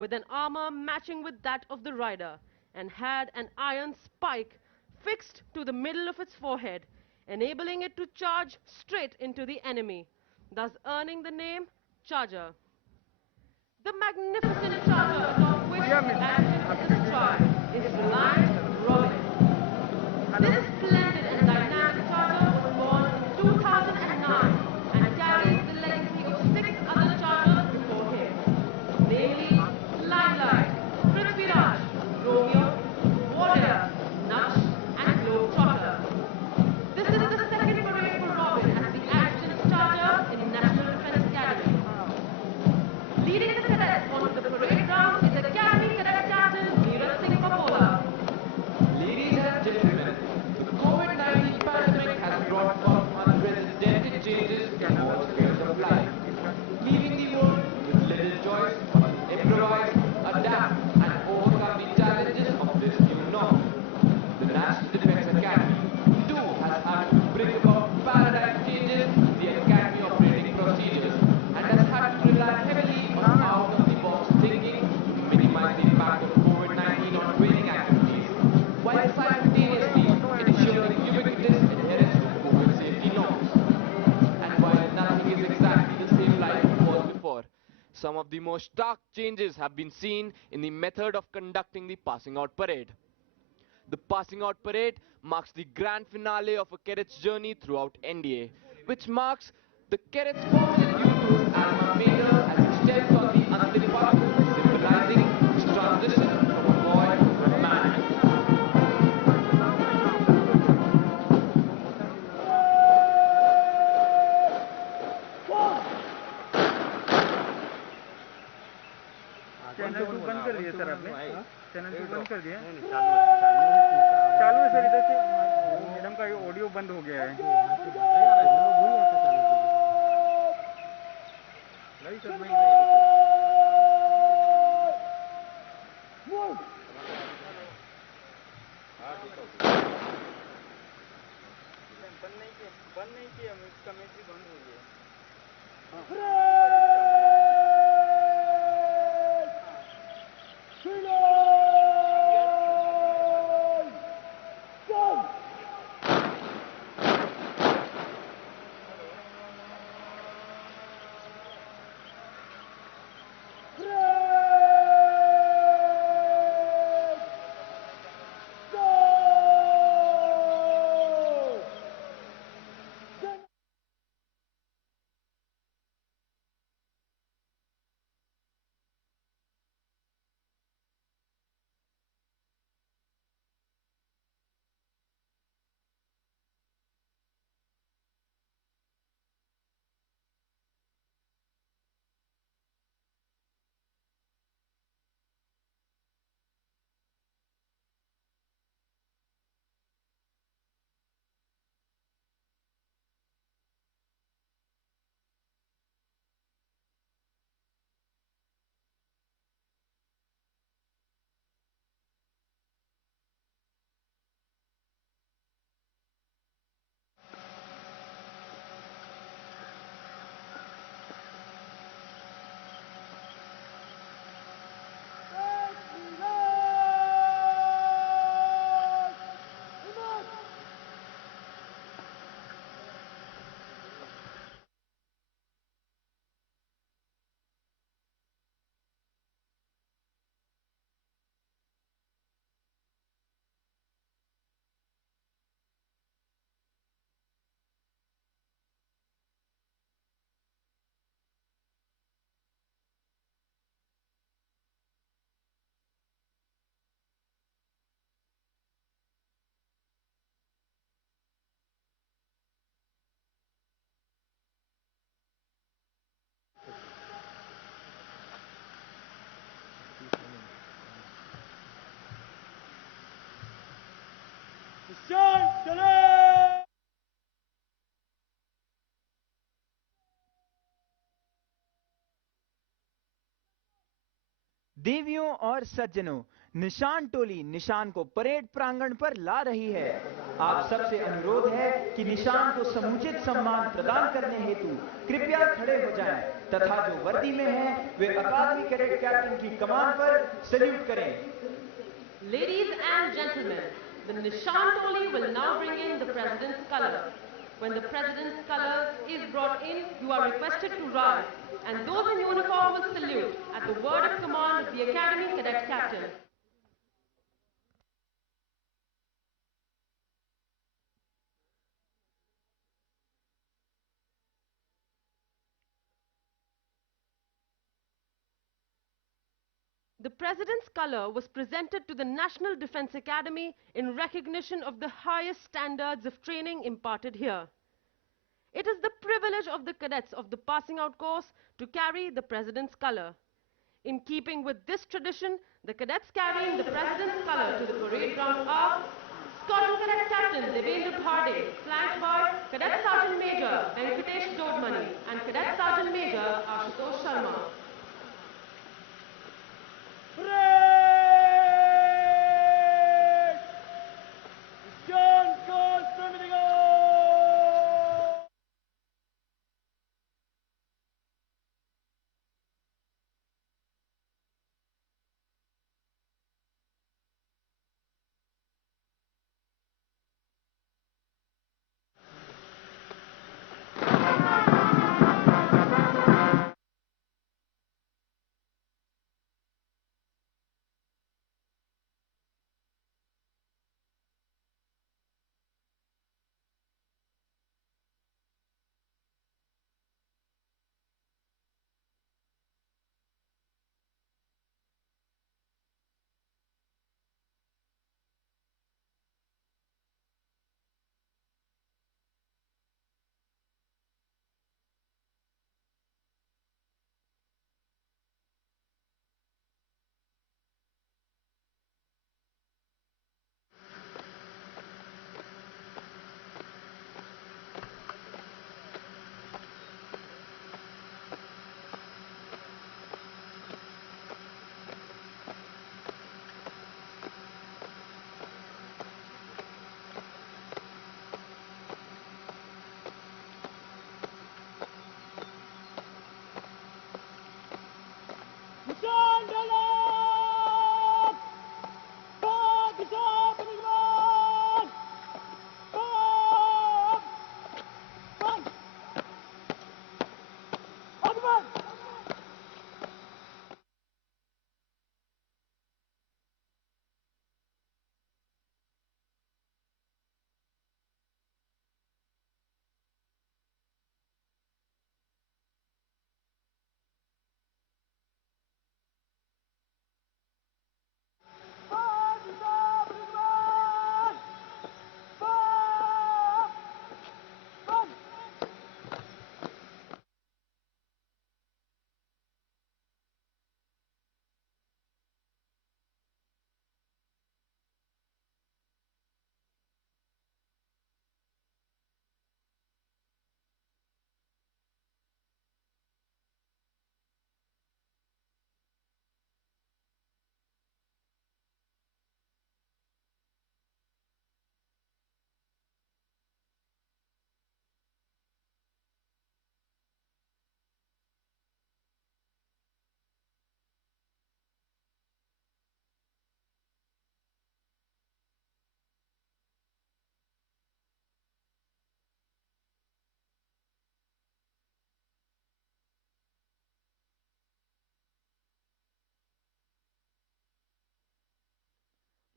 with an armor matching with that of the rider, and had an iron spike fixed to the middle of its forehead, enabling it to charge straight into the enemy, thus earning the name Charger. The magnificent charger atop which the advent is astride is Reliant Robin. This splendid and dynamic charger was born in 2009 and carries the legacy of six other chargers before him, namely Limelight, Prithviraj, Romeo, Warrior, Naksh, and Globetrotter. This is the second parade for Robin as the adjutant's charger in National Defense Academy. Leading the cadets onto the parade ground is Academy Cadet Captain Neeraj Singh Papola. Ladies and gentlemen, the COVID-19 pandemic has brought about unprecedented changes in all spheres of life, leaving the world with little choice but to improvise, adapt, and overcome the challenges of this new norm. The National Defense Academy, too, has had to bring about paradigm changes in the academy operating procedures and has had to rely heavily on out-of-the-box thinking to minimize the impact of COVID-19 on training activities, while simultaneously ensuring ubiquitous adherence to COVID safety norms. And while nothing is exactly the same like it was before, some of the most stark changes have been seen in the method of conducting the passing out parade. The passing out parade marks the grand finale of a cadet's journey throughout NDA, which marks the cadet's formal due to his alma mater as he steps on the Antim Pakh, symbolizing his transition from a boy to a man. Channel 2 बंद कर दिया sir आपने channel 2 बंद कर दिया चालू है sir इधर से मैडम का ऑडियो बंद हो गया है नहीं सर नहीं बंद नहीं किया इसका मैच बंद हो गया देवियों और सज्जनों, निशान टोली निशान को परेड प्रांगण पर ला रही है। आप सबसे अनुरोध है कि निशान को समुचित सम्मान प्रदान करने हेतु कृपया खड़े हो जाएं तथा जो वर्दी में हैं वे अकादमी कैडेट कैप्टन की कमान पर सैल्यूट करें। Ladies and gentlemen, the Nishan Toli will now bring in the President's color. When the President's color is brought in, you are requested to rise, and those in uniform will salute at the word of command of the Academy Cadet Captain. The President's color was presented to the National Defense Academy in recognition of the highest standards of training imparted here. It is the privilege of the cadets of the passing out course to carry the President's color. In keeping with this tradition, the cadets carrying the President's color to the parade ground are Squadron Cadet Captain Devendra Bharde, flanked by Cadet Sergeant Major Venkatesh Dodmani and Cadet Sergeant Major Ashutosh Sharma.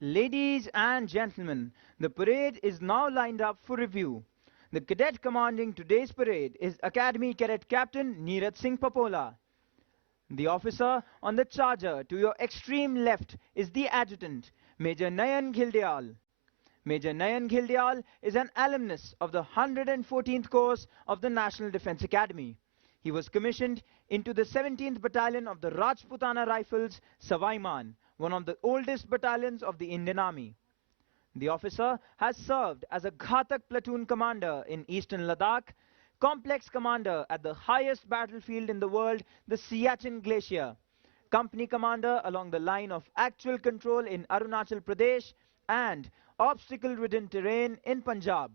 Ladies and gentlemen, the parade is now lined up for review. The cadet commanding today's parade is Academy Cadet Captain Neeraj Singh Papola. The officer on the charger to your extreme left is the adjutant, Major Nayan Ghildyal. Major Nayan Ghildyal is an alumnus of the 114th course of the National Defense Academy. He was commissioned into the 17th Battalion of the Rajputana Rifles, Savaiman, one of the oldest battalions of the Indian Army. The officer has served as a Ghatak platoon commander in eastern Ladakh, complex commander at the highest battlefield in the world, the Siachen Glacier, company commander along the line of actual control in Arunachal Pradesh and obstacle-ridden terrain in Punjab.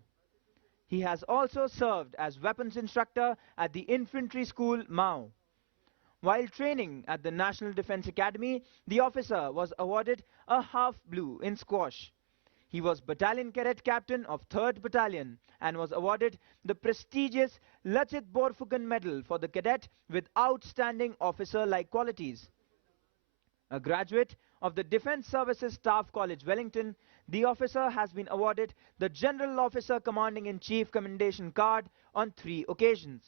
He has also served as weapons instructor at the Infantry School, Mao. While training at the National Defence Academy, the officer was awarded a half blue in squash. He was battalion cadet captain of 3rd Battalion and was awarded the prestigious Lachit Borphukan Medal for the cadet with outstanding officer-like qualities. A graduate of the Defence Services Staff College, Wellington, the officer has been awarded the General Officer Commanding-in-Chief Commendation Card on 3 occasions.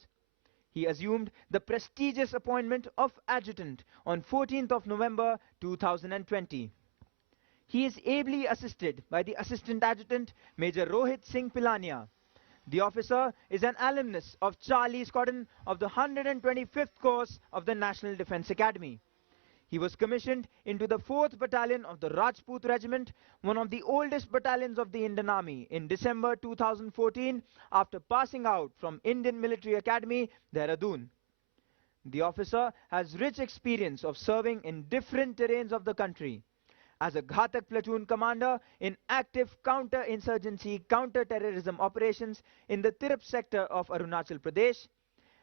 He assumed the prestigious appointment of adjutant on 14th of November 2020. He is ably assisted by the Assistant Adjutant Major Rohit Singh Pilania. The officer is an alumnus of Charlie Squadron of the 125th course of the National Defence Academy. He was commissioned into the 4th Battalion of the Rajput Regiment, one of the oldest battalions of the Indian Army, in December 2014 after passing out from Indian Military Academy, Dehradun. The officer has rich experience of serving in different terrains of the country. As a Ghatak platoon commander in active counter-insurgency, counter-terrorism operations in the Tirap sector of Arunachal Pradesh,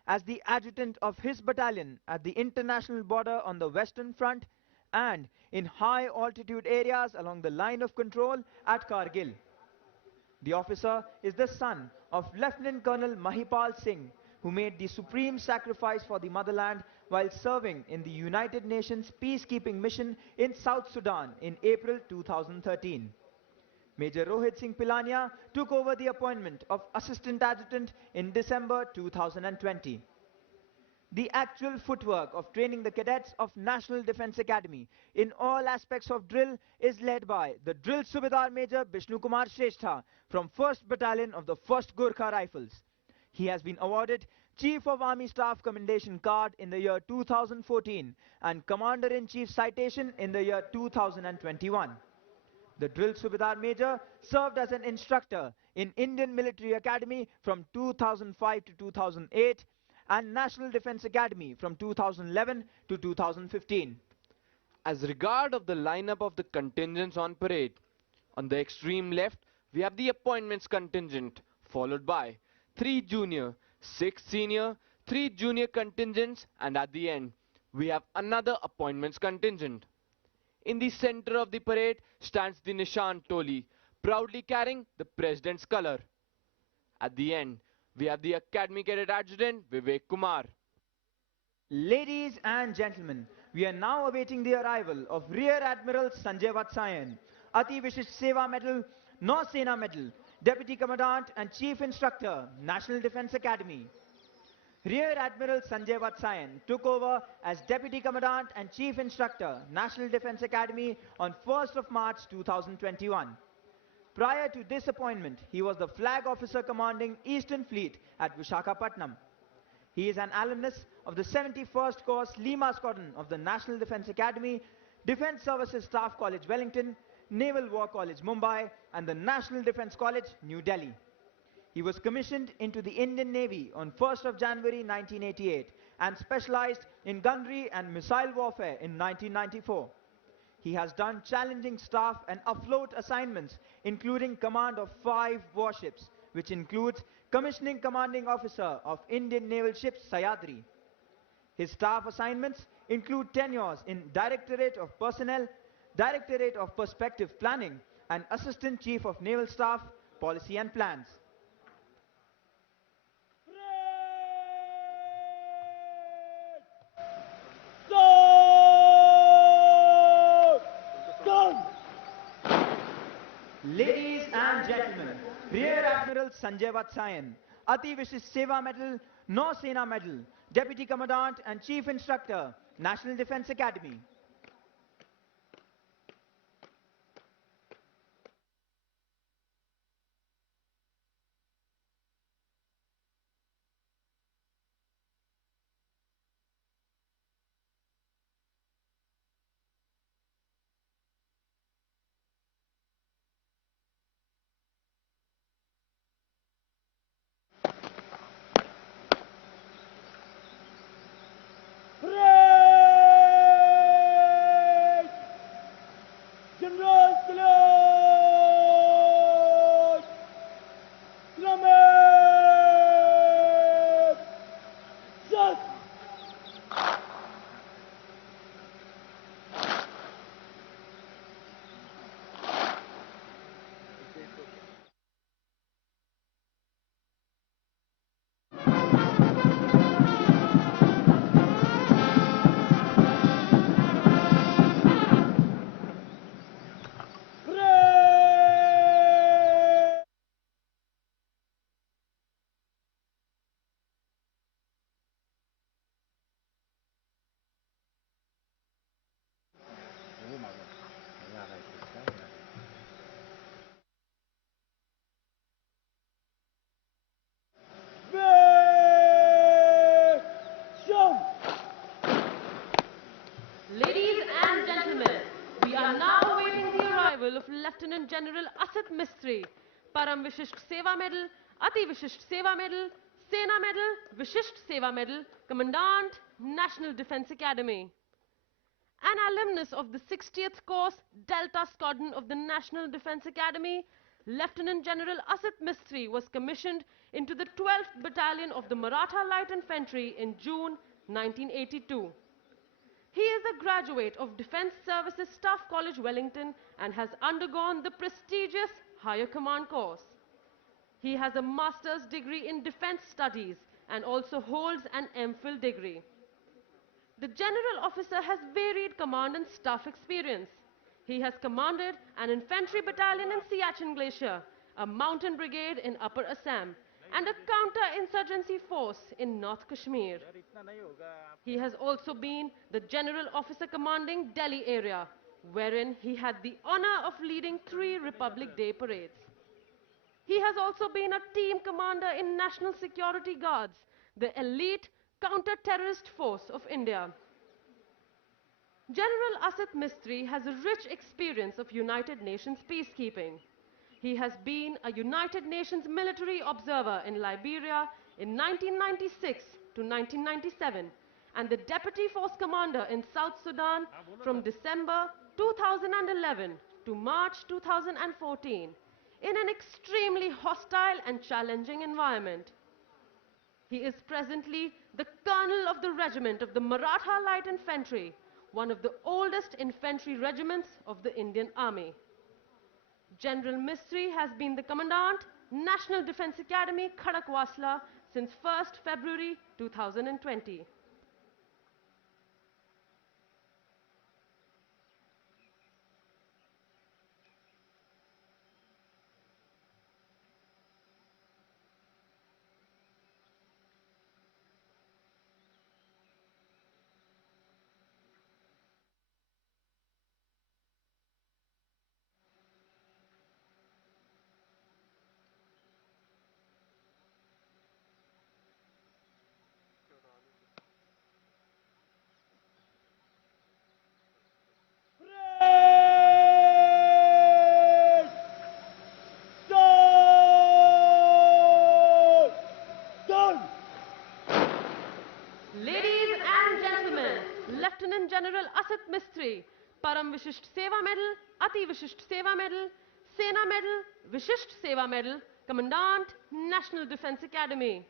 as the adjutant of his battalion at the international border on the Western Front, and in high-altitude areas along the line of control at Kargil. The officer is the son of Lieutenant Colonel Mahipal Singh, who made the supreme sacrifice for the motherland while serving in the United Nations peacekeeping mission in South Sudan in April 2013. Major Rohit Singh Pilania took over the appointment of Assistant Adjutant in December 2020. The actual footwork of training the cadets of National Defence Academy in all aspects of drill is led by the Drill Subedar Major Bishnu Kumar Shrestha from 1st Battalion of the 1st Gorkha Rifles. He has been awarded Chief of Army Staff Commendation Card in the year 2014 and Commander-in-Chief Citation in the year 2021. The Drill Subedar Major served as an instructor in Indian Military Academy from 2005 to 2008 and National Defence Academy from 2011 to 2015. As regard of the lineup of the contingents on parade, on the extreme left, we have the appointments contingent, followed by 3 junior, 6 senior, 3 junior contingents, and at the end, we have another appointments contingent. In the center of the parade stands the Nishan Toli, proudly carrying the President's color. At the end, we have the Academy Cadet Adjutant Vivek Kumar. Ladies and gentlemen, we are now awaiting the arrival of Rear Admiral Sanjay Vatsayan, Ati Vishisht Seva Medal, Nausena Medal, Deputy Commandant and Chief Instructor, National Defence Academy. Rear Admiral Sanjay Vatsayan took over as Deputy Commandant and Chief Instructor, National Defence Academy on 1st of March 2021. Prior to this appointment, he was the Flag Officer commanding Eastern Fleet at Visakhapatnam. He is an alumnus of the 71st Course Lima Squadron of the National Defence Academy, Defence Services Staff College, Wellington, Naval War College, Mumbai, and the National Defence College, New Delhi. He was commissioned into the Indian Navy on 1st of January 1988 and specialized in gunnery and missile warfare in 1994. He has done challenging staff and afloat assignments, including command of 5 warships, which includes Commissioning Commanding Officer of Indian Naval Ships Sayadri. His staff assignments include tenures in Directorate of Personnel, Directorate of Perspective Planning, and Assistant Chief of Naval Staff, Policy and Plans. Ladies and gentlemen, Rear Admiral Sanjay Vatsayan, Ati Vishisht Seva Medal, Nausena Medal, Deputy Commandant and Chief Instructor, National Defence Academy. arrival of Lieutenant General Asit Mistry, Param Vishisht Seva Medal, Ati Vishisht Seva Medal, Sena Medal, Vishisht Seva Medal, Commandant, National Defence Academy. An alumnus of the 60th Course Delta Squadron of the National Defence Academy, Lieutenant General Asit Mistry was commissioned into the 12th Battalion of the Maratha Light Infantry in June 1982. He is a graduate of Defence Services Staff College, Wellington, and has undergone the prestigious Higher Command course. He has a master's degree in Defence Studies and also holds an MPhil degree. The general officer has varied command and staff experience. He has commanded an infantry battalion in Siachen Glacier, a mountain brigade in Upper Assam, and a counter-insurgency force in North Kashmir. He has also been the general officer commanding Delhi area, wherein he had the honor of leading 3 Republic Day parades. He has also been a team commander in National Security Guards, the elite counter-terrorist force of India. General Asit Mistry has a rich experience of United Nations peacekeeping. He has been a United Nations military observer in Liberia in 1996 to 1997 and the Deputy Force Commander in South Sudan from December 2011 to March 2014 in an extremely hostile and challenging environment. He is presently the colonel of the regiment of the Maratha Light Infantry, one of the oldest infantry regiments of the Indian Army. General Mistry has been the Commandant, National Defence Academy, Khadakwasla since 1st February 2020. Ladies and gentlemen, Lieutenant General Asit Mistry, Param Vishisht Seva Medal, Ati Vishisht Seva Medal, Sena Medal, Vishisht Seva Medal, Commandant, National Defence Academy.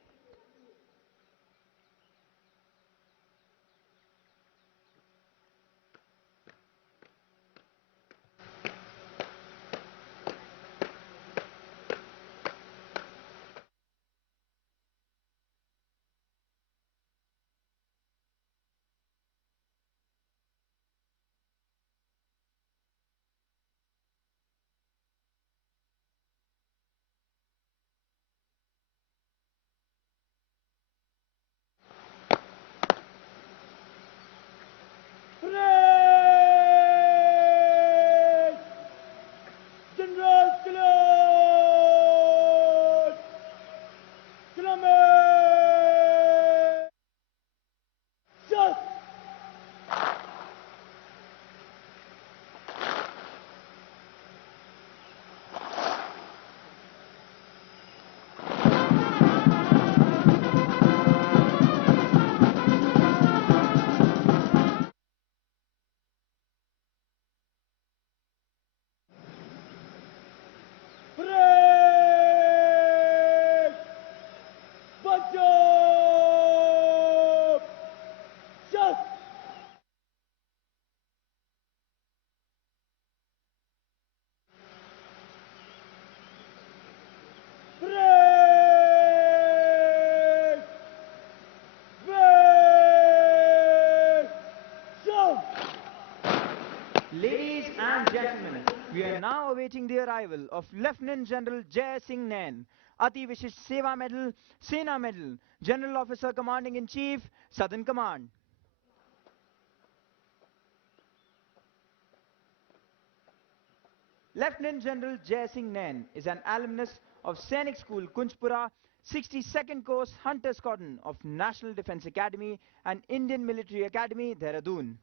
Ladies and gentlemen, we are now awaiting the arrival of Lieutenant General Jai Singh Nain, Ati Vishisht Seva Medal, Sena Medal, General Officer Commanding in Chief, Southern Command. Lieutenant General Jai Singh Nain is an alumnus of Sainik School, Kunjpura, 62nd Course Hunter Squadron of National Defence Academy and Indian Military Academy, Dehradun.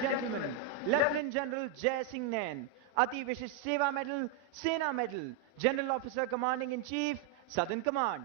and gentlemen, Lieutenant General Jai Singh Nain, Ati Vishish Seva Medal, Sena Medal, General Officer Commanding in Chief, Southern Command.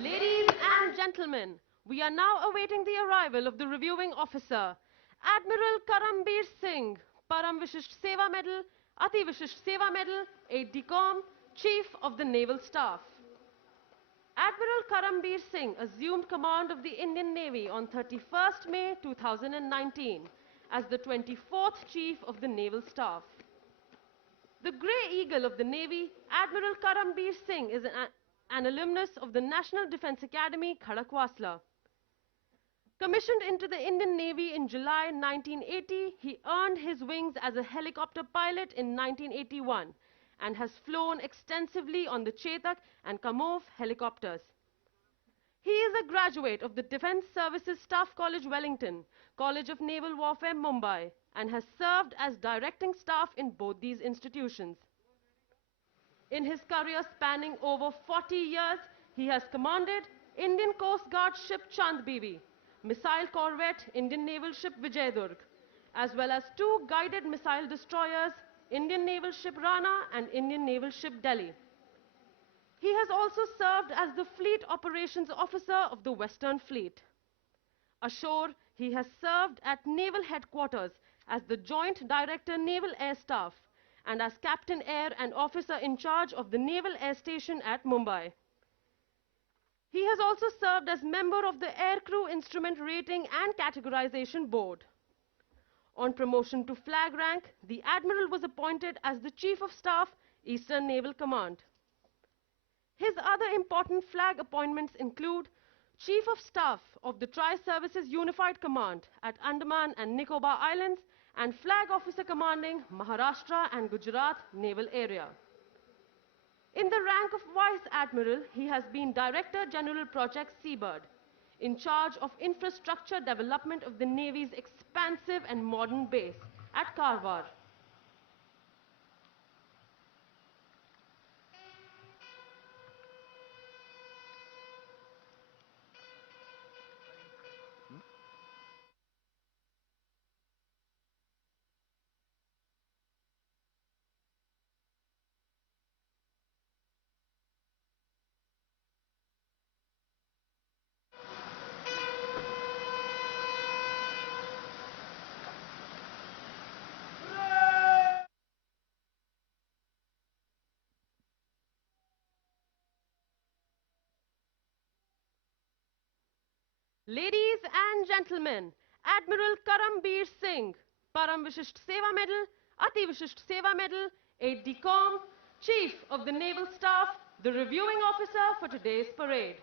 Ladies and gentlemen, we are now awaiting the arrival of the reviewing officer, Admiral Karambir Singh, Param Vishisht Seva Medal, Ati Vishisht Seva Medal, Aide de Camp, Chief of the Naval Staff. Admiral Karambir Singh assumed command of the Indian Navy on 31st May 2019 as the 24th Chief of the Naval Staff. The Grey Eagle of the Navy, Admiral Karambir Singh, is an alumnus of the National Defence Academy, Khadakwasla. Commissioned into the Indian Navy in July 1980, he earned his wings as a helicopter pilot in 1981 and has flown extensively on the Chetak and Kamov helicopters. He is a graduate of the Defence Services Staff College, Wellington, College of Naval Warfare, Mumbai, and has served as directing staff in both these institutions. In his career spanning over 40 years, he has commanded Indian Coast Guard ship Chand Bibi, missile corvette Indian naval ship Vijayadurg, as well as 2 guided missile destroyers, Indian naval ship Rana and Indian naval ship Delhi. He has also served as the Fleet Operations Officer of the Western Fleet. Ashore, he has served at Naval Headquarters as the Joint Director Naval Air Staff and as Captain Air and Officer in charge of the Naval Air Station at Mumbai. He has also served as member of the Aircrew Instrument Rating and Categorization Board. On promotion to flag rank, the Admiral was appointed as the Chief of Staff, Eastern Naval Command. His other important flag appointments include Chief of Staff of the Tri-Services Unified Command at Andaman and Nicobar Islands and Flag Officer commanding Maharashtra and Gujarat Naval Area. In the rank of Vice Admiral, he has been Director General Project Seabird, in charge of infrastructure development of the Navy's expansive and modern base at Karwar. Ladies and gentlemen, Admiral Karambir Singh, Param Vishisht Seva Medal, Ati Vishisht Seva Medal, Aide de Camp, Chief of the Naval Staff, the reviewing officer for today's parade.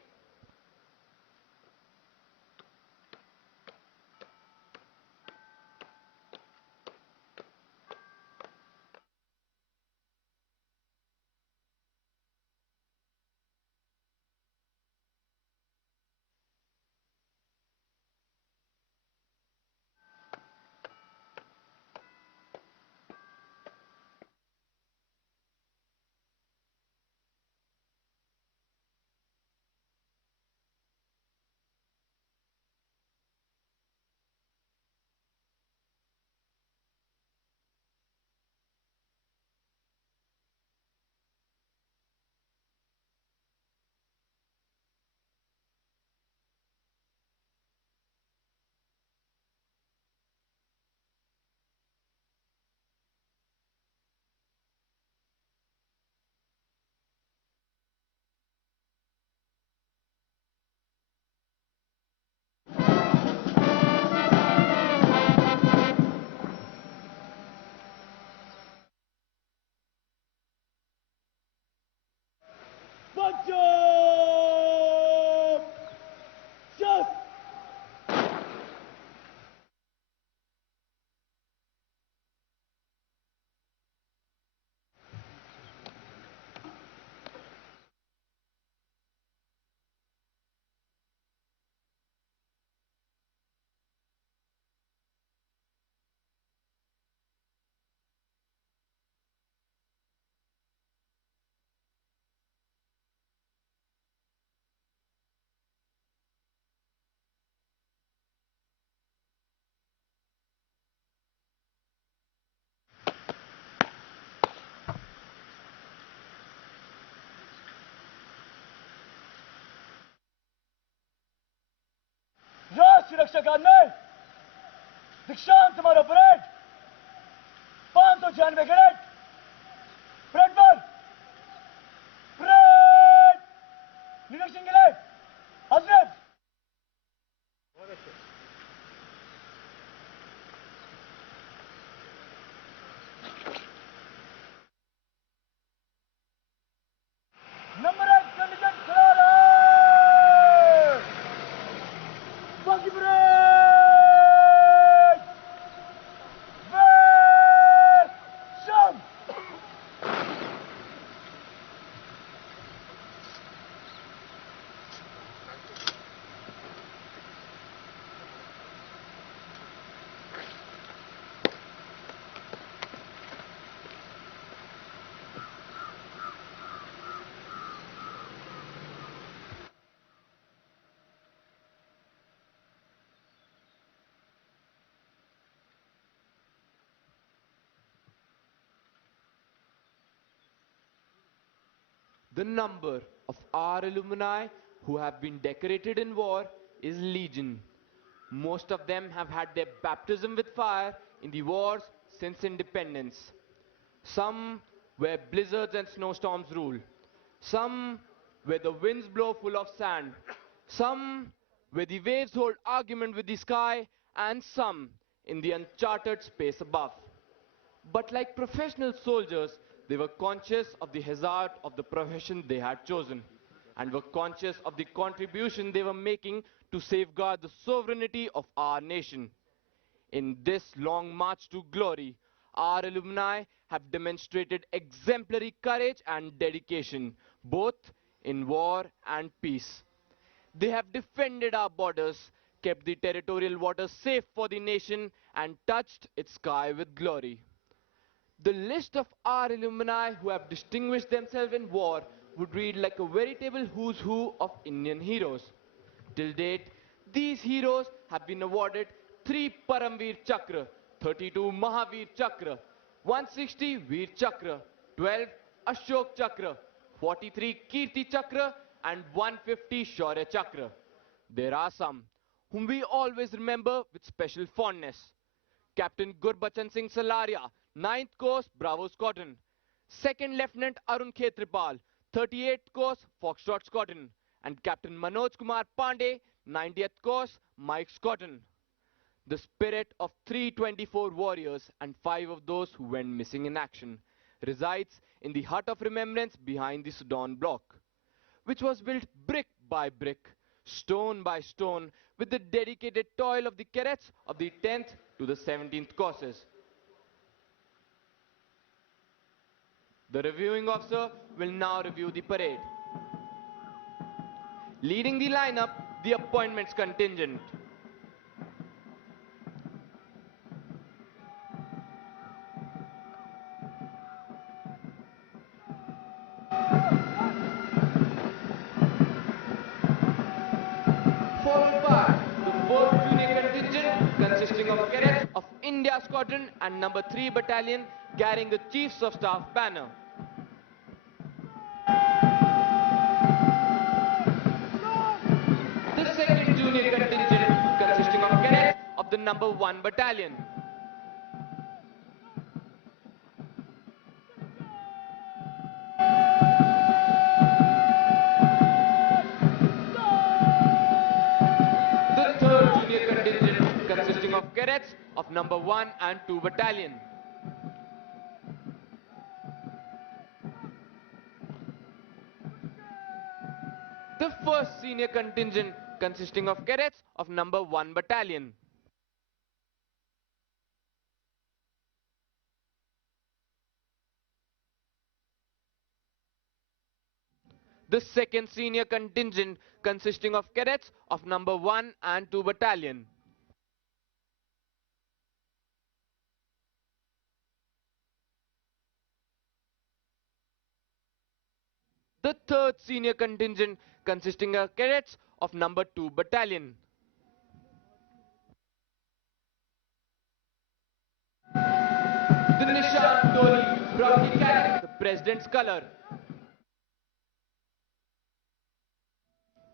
राष्ट्रीय रक्षा गाने दीक्षांत समारोह parade 596 cadet parade पर parade निरीक्षण के लिए हजरत number 1 condition खड़ा रहे बाकी parade वेशम The number of our alumni who have been decorated in war is legion. Most of them have had their baptism with fire in the wars since independence. Some where blizzards and snowstorms rule. Some where the winds blow full of sand. Some where the waves hold argument with the sky, and some in the uncharted space above. But like professional soldiers, they were conscious of the hazard of the profession they had chosen and were conscious of the contribution they were making to safeguard the sovereignty of our nation. In this long march to glory, our alumni have demonstrated exemplary courage and dedication, both in war and peace. They have defended our borders, kept the territorial waters safe for the nation, and touched its sky with glory. The list of our alumni who have distinguished themselves in war would read like a veritable who's who of Indian heroes. Till date, these heroes have been awarded 3 Paramveer Chakra, 32 Mahavir Chakra, 160 Veer Chakra, 12 Ashok Chakra, 43 Kirti Chakra, and 150 Shaurya Chakra. There are some whom we always remember with special fondness. Captain Gurbachan Singh Salaria, 9th Coast, Bravo Squadron. 2nd Lieutenant Arun Khetripal, 38th Coast, Foxtrot Squadron. And Captain Manoj Kumar Pandey, 90th Coast, Mike Squadron. The spirit of 324 warriors and 5 of those who went missing in action resides in the hut of remembrance behind the Sudan block, which was built brick by brick, stone by stone, with the dedicated toil of the cadets of the 10th to the 17th courses. The reviewing officer will now review the parade. Leading the lineup, the appointments contingent. Followed by the 4th Junior Contingent consisting of cadets of India Squadron and number 3 Battalion carrying the Chiefs of Staff banner. The 2nd Junior Contingent consisting of cadets of the number 1 Battalion. The 3rd Junior Contingent consisting of cadets of number 1 and 2 Battalion. The 1st Senior Contingent consisting of cadets of number 1 Battalion. The 2nd Senior Contingent consisting of cadets of number 1 and 2 Battalion. The 3rd Senior Contingent consisting of cadets of number 2 Battalion. The Nishan Doli proudly carries the President's color.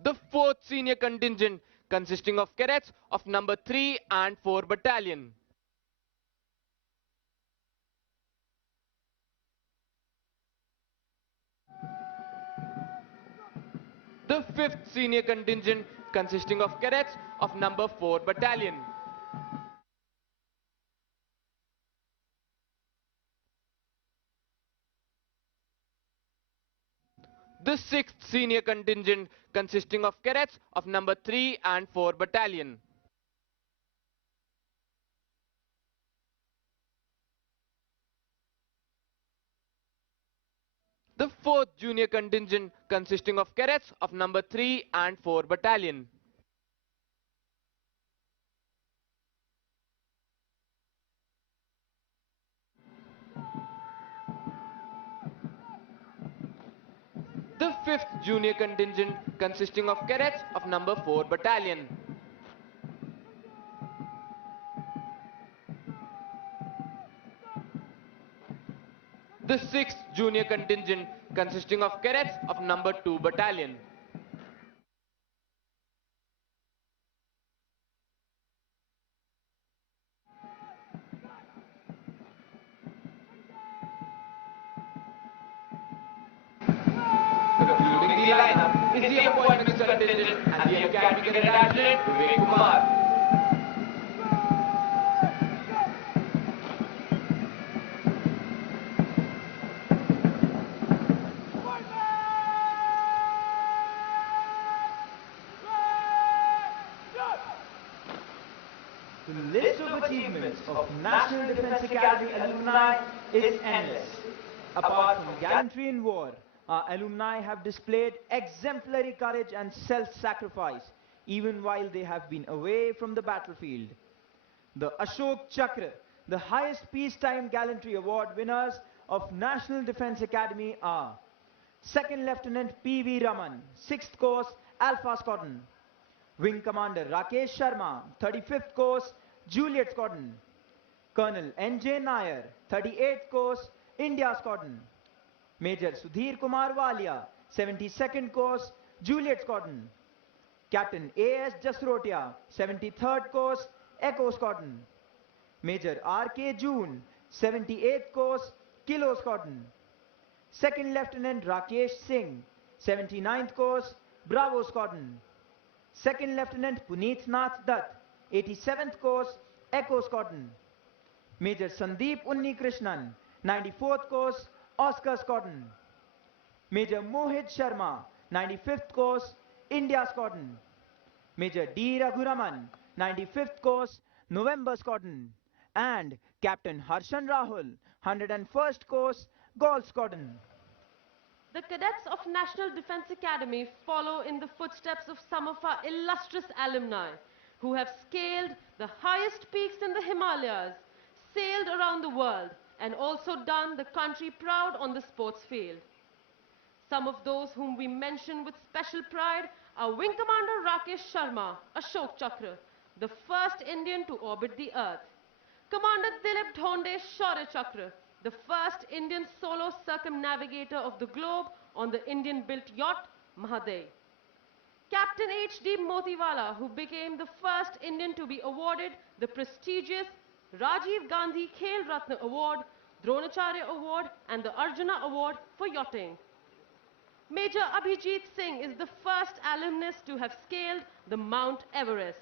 The 4th Senior Contingent consisting of cadets of number 3 and 4 Battalion. The 5th Senior Contingent consisting of cadets of number 4 Battalion. The 6th Senior Contingent consisting of cadets of number 3 and 4 Battalion. The 4th Junior Contingent consisting of cadets of number 3 and 4 Battalion. The 5th Junior Contingent consisting of cadets of number 4 Battalion. The 6th Junior Contingent consisting of cadets of number 2 Battalion. Concluding the lineup is the appointments contingent and the academy cadet adjutant Vivek Kumar. The list of achievements of National Defence Academy alumni is endless. Apart from gallantry in war, our alumni have displayed exemplary courage and self-sacrifice even while they have been away from the battlefield. The Ashok Chakra, the highest peacetime gallantry award winners of National Defence Academy are Second Lieutenant P.V. Raman, 6th Course, Alpha Squadron. Wing Commander Rakesh Sharma, 35th Course, Juliet Squadron. Colonel N.J. Nair, 38th Course, India Squadron. Major Sudhir Kumar Walia, 72nd Course, Juliet Squadron. Captain A.S. Jasrotia, 73rd Course, Echo Squadron. Major R.K. June, 78th Course, Kilo Squadron. Second Lieutenant Rakesh Singh, 79th Course, Bravo Squadron. Second Lieutenant Puneet Nath Dutt, 87th Course, Echo Squadron. Major Sandeep Unnikrishnan, 94th Course, Oscar Squadron. Major Mohit Sharma, 95th Course, India Squadron. Major D. Raghuraman, 95th Course, November Squadron. And Captain Harshan Rahul, 101st Course, Golf Squadron. The cadets of National Defense Academy follow in the footsteps of some of our illustrious alumni who have scaled the highest peaks in the Himalayas, sailed around the world, and also done the country proud on the sports field. Some of those whom we mention with special pride are Wing Commander Rakesh Sharma, Ashok Chakra, the first Indian to orbit the Earth. Commander Dilip Dhonde Shaurya Chakra, the first Indian solo circumnavigator of the globe on the Indian-built yacht Mahaday. Captain H.D. Motiwala, who became the first Indian to be awarded the prestigious Rajiv Gandhi Khel Ratna Award, Dronacharya Award and the Arjuna Award for yachting. Major Abhijit Singh is the first alumnus to have scaled the Mount Everest.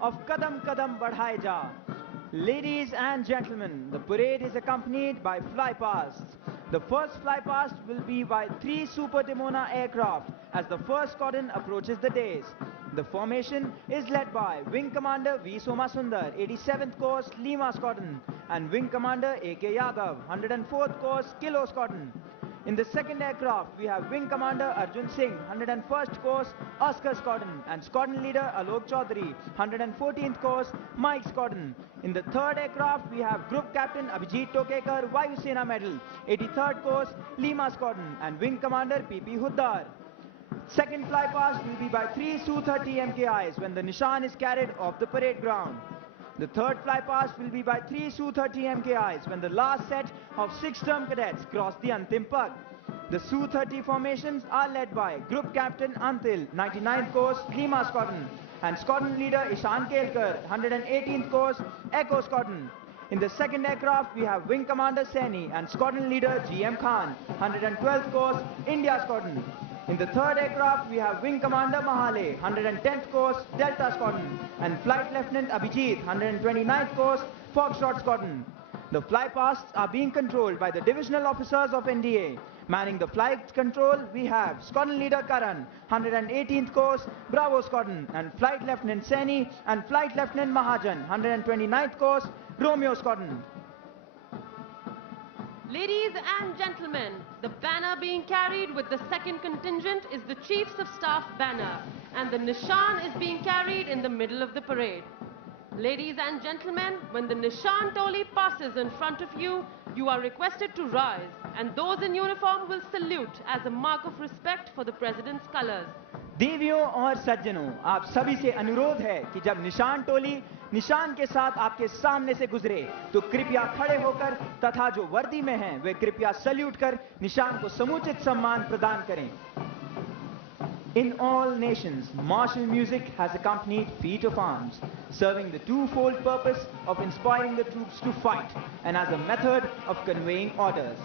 Of Kadam Kadam Badhai Ja. Ladies and gentlemen, the parade is accompanied by flypasts. The first flypast will be by 3 Super Demona aircraft as the first squadron approaches the dais. The formation is led by Wing Commander V. Somasundar, 87th Course Lima Squadron, and Wing Commander A.K. Yadav, 104th Course Kilo Squadron. In the second aircraft, we have Wing Commander Arjun Singh, 101st Course, Oscar Squadron, and Squadron Leader Alok Chaudhary, 114th Course, Mike Squadron. In the third aircraft, we have Group Captain Abhijit Tokekar, Vayu Sena Medal, 83rd Course, Lima Squadron, and Wing Commander PP Huddar. Second flypast will be by 3 Su-30 MKIs when the Nishan is carried off the parade ground. The third flypast will be by 3 Su-30 MKIs when the last set of 6 term cadets cross the Antim Pag. The Su-30 formations are led by Group Captain Antil, 99th Course, Lima Squadron, and Squadron Leader Ishan Kelkar, 118th Course, Echo Squadron. In the second aircraft, we have Wing Commander Saini and Squadron Leader GM Khan, 112th Course, India Squadron. In the third aircraft, we have Wing Commander Mahale, 110th Course, Delta Squadron, and Flight Lieutenant Abhijit, 129th Course, Foxtrot Squadron. The flypasts are being controlled by the divisional officers of NDA. Manning the flight control, we have Squadron Leader Karan, 118th Course, Bravo Squadron, and Flight Lieutenant Saini and Flight Lieutenant Mahajan, 129th Course, Romeo Squadron. Ladies and gentlemen, the banner being carried with the second contingent is the Chiefs of Staff banner, and the Nishan is being carried in the middle of the parade. Ladies and gentlemen, when the Nishan Toli passes in front of you, you are requested to rise, and those in uniform will salute as a mark of respect for the President's colors. देवियों और सज्जनों, आप सभी से अनुरोध है कि जब निशान टोली निशान के साथ आपके सामने से गुजरे तो कृपया खड़े होकर तथा जो वर्दी में हैं वे कृपया सल्यूट कर निशान को समुचित सम्मान प्रदान करें. In all nations, martial music has accompanied feat of arms, serving the twofold purpose of inspiring the troops to fight and as a method of conveying orders.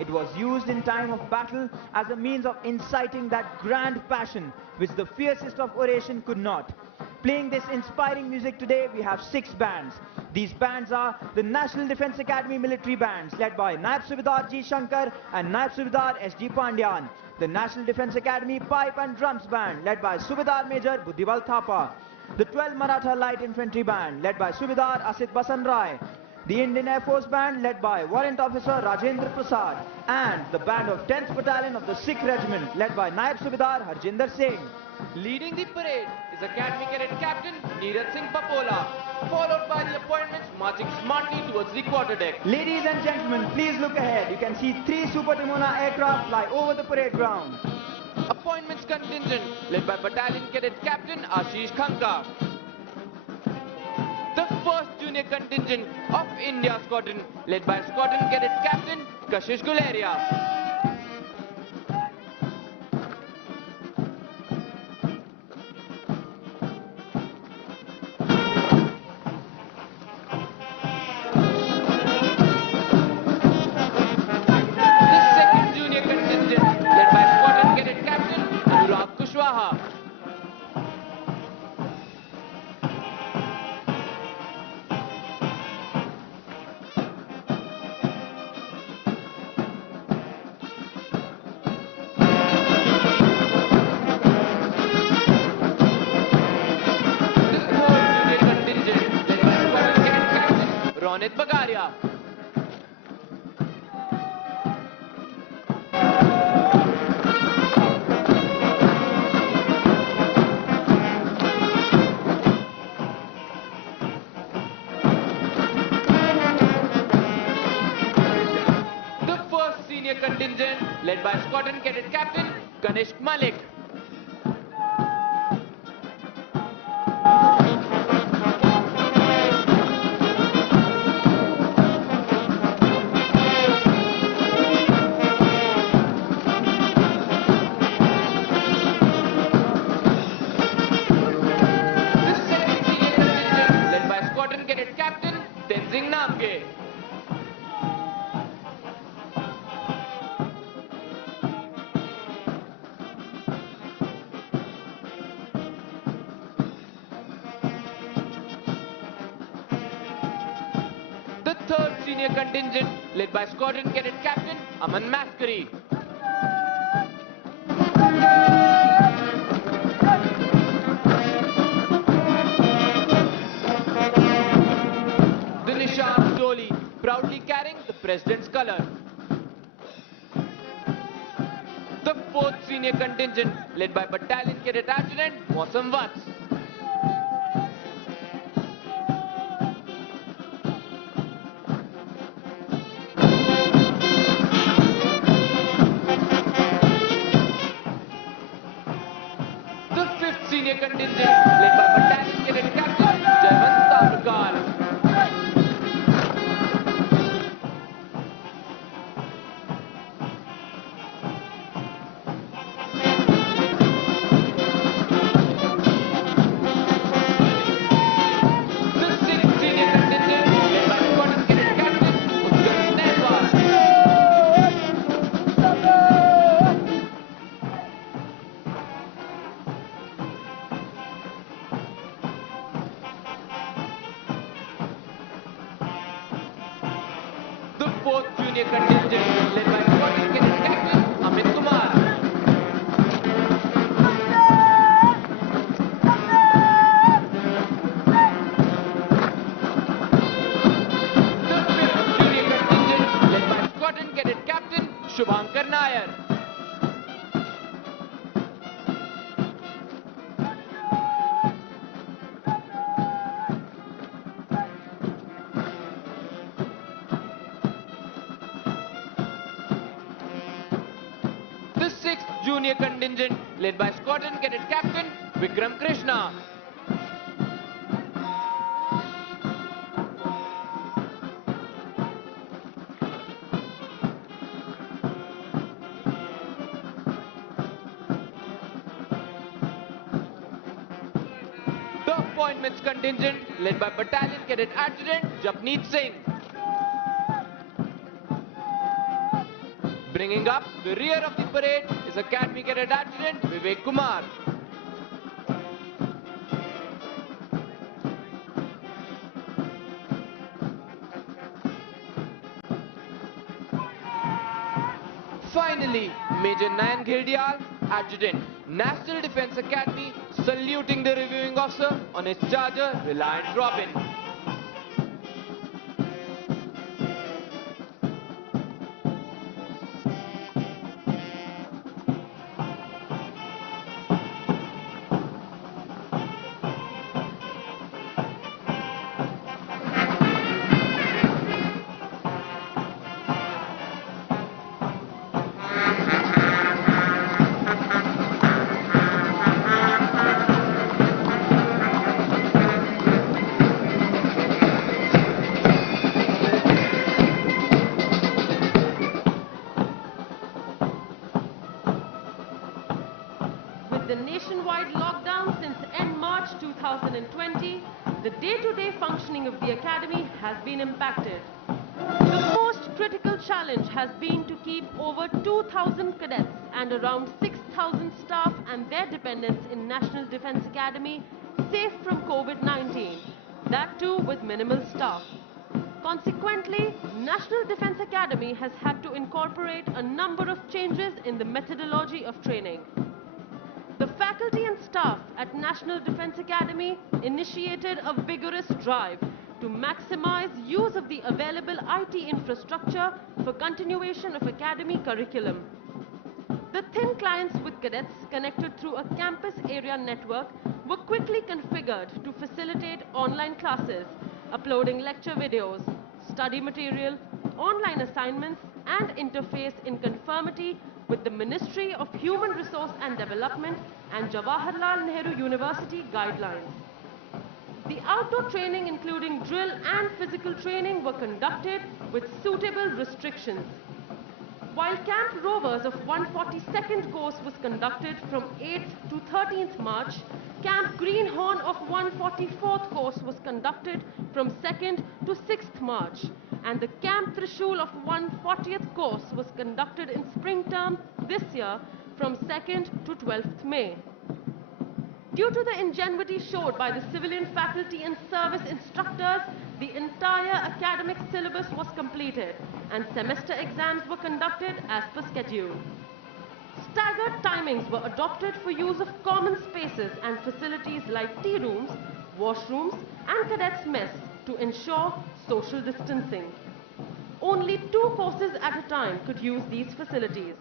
It was used in time of battle as a means of inciting that grand passion which the fiercest of oration could not. Playing this inspiring music today, we have 6 bands. These bands are the National Defence Academy military bands led by Naib Subedar G. Shankar and Naib Subedar S. G. Pandyan. The National Defence Academy Pipe and Drums Band led by Subedar Major Buddhival Thapa. The 12 Maratha Light Infantry Band led by Subedar Asit Basan Rai. The Indian Air Force Band led by Warrant Officer Rajendra Prasad. And the band of 10th Battalion of the Sikh Regiment led by Naib Subedar Harjinder Singh. Leading the parade is Academy Cadet Captain Neeraj Singh Papola, followed by the appointments marching smartly towards the quarterdeck. Ladies and gentlemen, please look ahead. You can see 3 Super Timona aircraft fly over the parade ground. Appointments contingent led by Battalion Cadet Captain Ashish Khanka. The 1st Junior Contingent of India Squadron led by Squadron Cadet Captain Kashish Guleria. Bagaria. The 1st Senior Contingent led by Squadron Cadet Captain Kanishk Malik. The 3rd Senior Contingent led by Squadron Cadet Captain Aman Maskari. The Nishan Toli proudly carrying the President's color. senior contingent led by Battalion Cadet Adjutant Mausam Vats. The 5th senior contingent led by Battalion Cadet Captain Jayant Tabrakar. The 4th junior contingent led by Squadron Cadet Captain Amit Kumar. The 5th junior contingent led by Squadron Cadet Captain Shubhankar Nair. The 6th junior contingent led by Squadron Cadet Captain Vikram Krishna. The appointments contingent led by Battalion Cadet Adjutant Japneet Singh. Bringing up the rear of the parade is Academy Cadet Adjutant Vivek Kumar. Finally, Major Nayan Ghirdial, Adjutant, National Defence Academy, saluting the reviewing officer on his charger, Reliant Robin. With the nationwide lockdown since end March 2020, the day-to-day functioning of the Academy has been impacted. The most critical challenge has been to keep over 2,000 cadets and around 6,000 staff and their dependents in National Defence Academy safe from COVID-19, that too with minimal staff. Consequently, National Defence Academy has had to incorporate a number of changes in the methodology of training. The faculty and staff at National Defence Academy initiated a vigorous drive to maximize use of the available IT infrastructure for continuation of Academy curriculum. The thin clients with cadets connected through a campus area network were quickly configured to facilitate online classes, uploading lecture videos, study material, online assignments, and interface in conformity with the Ministry of Human Resource and Development and Jawaharlal Nehru University guidelines. The outdoor training, including drill and physical training, were conducted with suitable restrictions. While Camp Rovers of 142nd course was conducted from 8th to 13th March, Camp Greenhorn of 144th course was conducted from 2nd to 6th March, and the Camp Trishul of 140th course was conducted in spring term this year from 2nd to 12th May. Due to the ingenuity showed by the civilian faculty and service instructors, the entire academic syllabus was completed and semester exams were conducted as per schedule. Staggered timings were adopted for use of common spaces and facilities like tea rooms, washrooms, and cadets' mess to ensure social distancing. Only 2 courses at a time could use these facilities.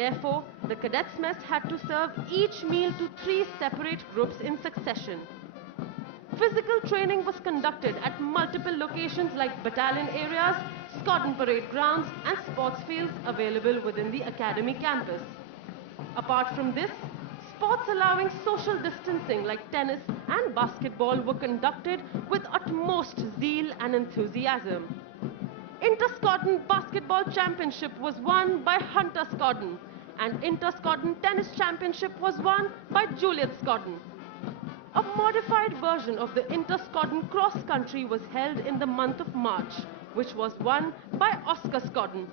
Therefore, the cadets' mess had to serve each meal to 3 separate groups in succession. Physical training was conducted at multiple locations like battalion areas, squadron parade grounds and sports fields available within the academy campus. Apart from this, sports allowing social distancing like tennis and basketball were conducted with utmost zeal and enthusiasm. Inter-Squadron Basketball Championship was won by Hunter Squadron and Inter-Squadron Tennis Championship was won by Juliet Squadron. A modified version of the Inter-Squadron Cross Country was held in the month of March, which was won by Oscar Squadron.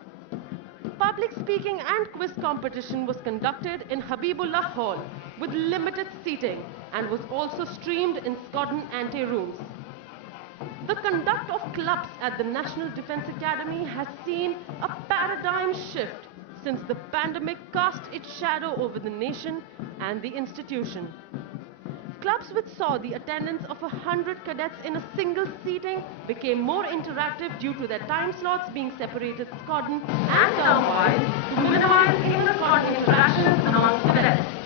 Public speaking and quiz competition was conducted in Habibullah Hall with limited seating and was also streamed in Squadron ante-rooms. The conduct of clubs at the National Defence Academy has seen a paradigm shift since the pandemic cast its shadow over the nation and the institution. Clubs which saw the attendance of 100 cadets in a single seating became more interactive due to their time slots being separated squadron and term-wise to minimize inter-squadron interactions amongst cadets.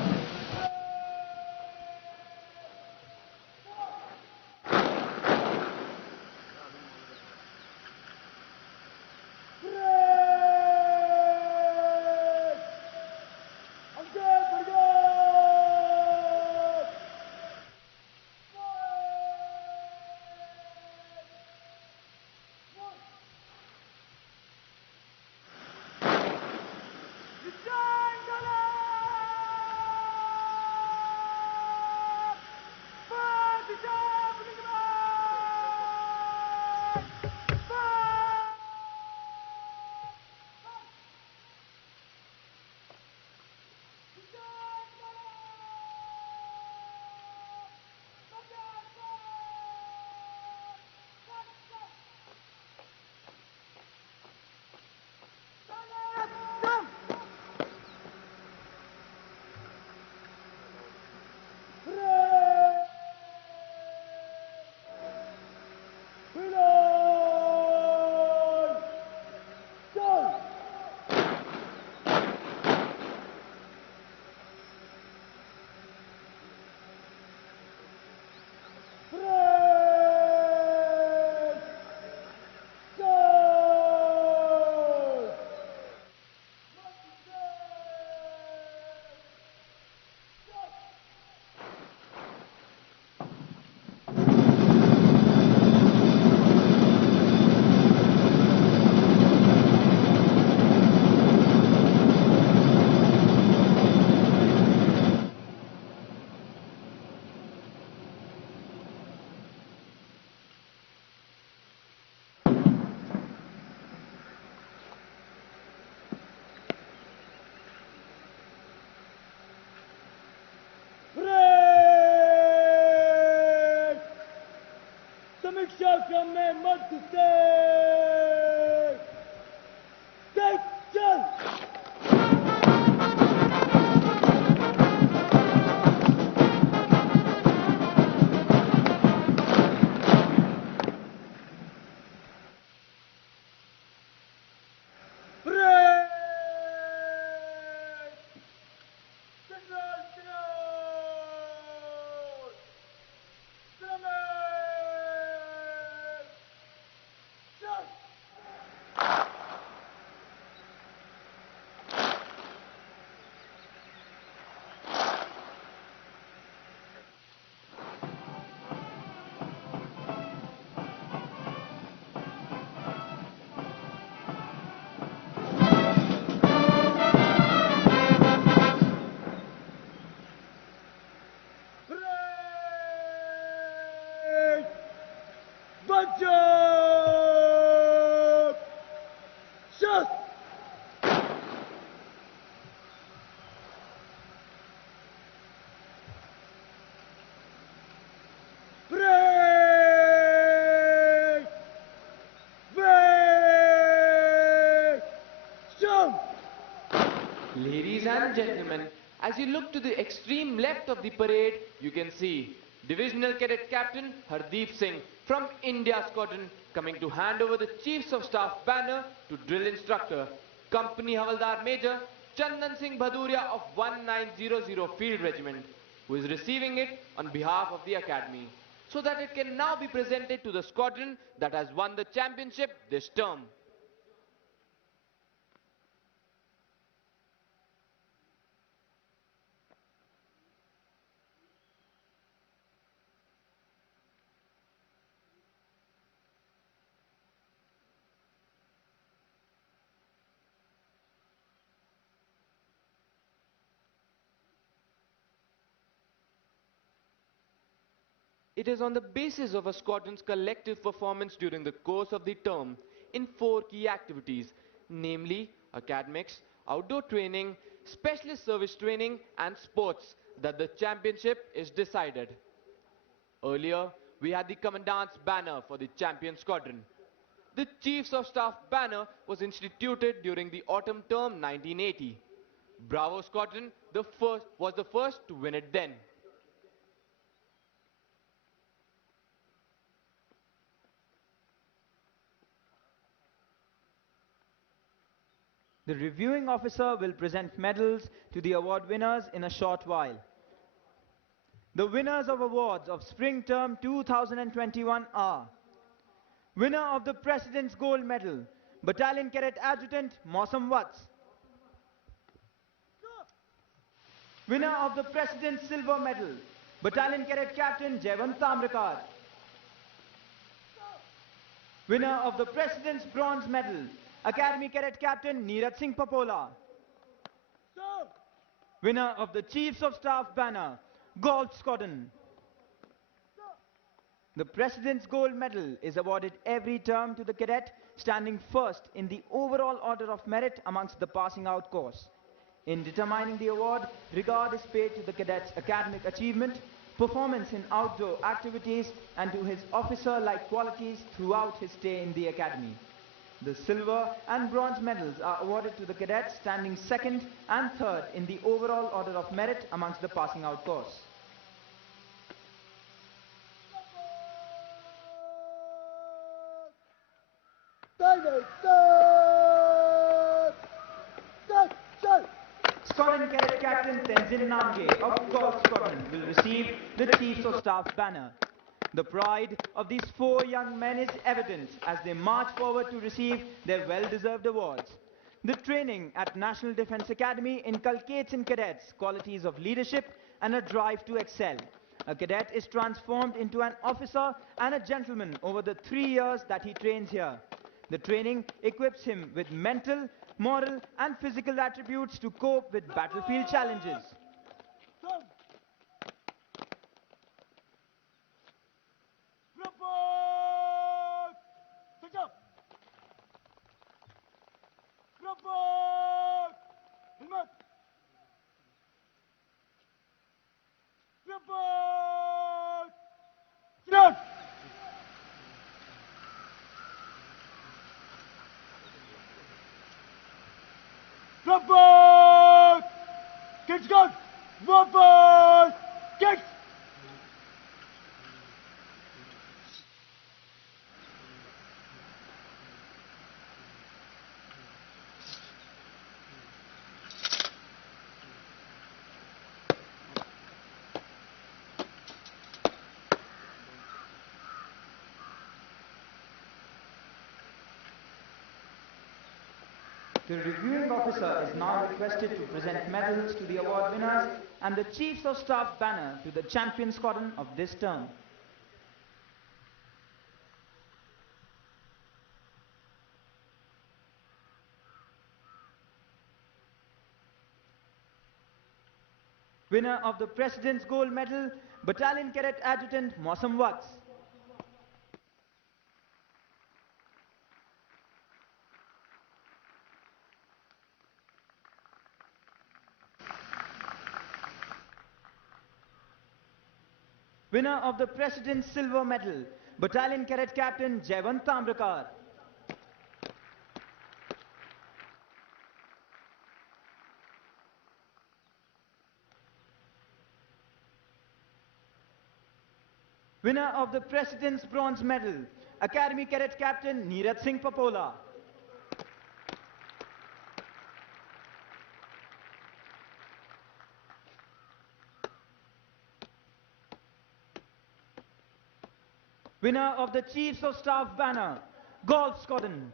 समीक्षा क्रम में मत घुसते चल Ladies and gentlemen, as you look to the extreme left of the parade, you can see Divisional Cadet Captain Hardeep Singh from India Squadron coming to hand over the Chiefs of Staff banner to Drill Instructor, Company Havaldar Major Chandan Singh Bhaduria of 1900 Field Regiment, who is receiving it on behalf of the Academy, so that it can now be presented to the squadron that has won the championship this term. It is on the basis of a squadron's collective performance during the course of the term in four key activities, namely academics, outdoor training, specialist service training and sports, that the championship is decided. Earlier, we had the Commandant's banner for the champion squadron. The Chiefs of Staff banner was instituted during the autumn term 1980. Bravo Squadron was the first to win it then. The reviewing officer will present medals to the award winners in a short while. The winners of awards of Spring Term 2021 are: winner of the President's Gold Medal, Battalion Cadet Adjutant Mausam Watts. Winner of the President's Silver Medal, Battalion Cadet Captain Jaywant Tamrakar. Winner of the President's Bronze Medal, Academy Cadet Captain Neeraj Singh Papola. Winner of the Chiefs of Staff banner, Golf Squadron. The President's Gold Medal is awarded every term to the cadet standing first in the overall order of merit amongst the passing out course. In determining the award, regard is paid to the cadet's academic achievement, performance in outdoor activities, and to his officer-like qualities throughout his stay in the academy. The silver and bronze medals are awarded to the cadets standing second and third in the overall order of merit amongst the passing out course. Squadron Cadet Captain Tenzin Namge of Golf Squadron will receive the Chiefs of Staff banner. The pride of these four young men is evident as they march forward to receive their well-deserved awards. The training at National Defence Academy inculcates in cadets qualities of leadership and a drive to excel. A cadet is transformed into an officer and a gentleman over the 3 years that he trains here. The training equips him with mental, moral and physical attributes to cope with battlefield challenges. Report! Kids gun! Report! Kids! The reviewing officer is now requested to present medals to the award winners and the Chiefs of Staff banner to the champion squadron of this term. Winner of the President's Gold Medal, Battalion Cadet Adjutant Mausam Watts. Winner of the President's Silver Medal, Battalion Cadet Captain Jaywant Tamrakar. Winner of the President's Bronze Medal, Academy Cadet Captain Neeraj Singh Papola. Winner of the Chiefs of Staff banner, Golf Squadron.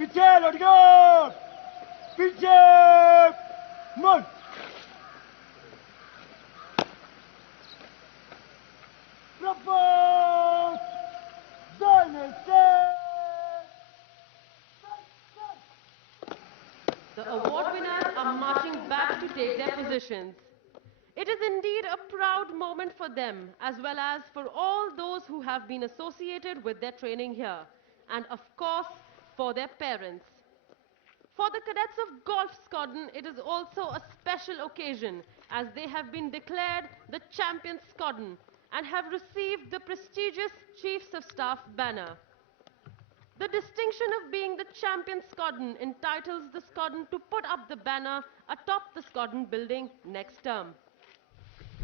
पीछे लौट गया पीछे मुड़ The award winners are marching back to take their positions. It is indeed a proud moment for them, as well as for all those who have been associated with their training here, and of course, for their parents. For the cadets of Golf Squadron, it is also a special occasion, as they have been declared the Champion Squadron and have received the prestigious Chiefs of Staff banner. The distinction of being the Champion Squadron entitles the squadron to put up the banner atop the squadron building next term.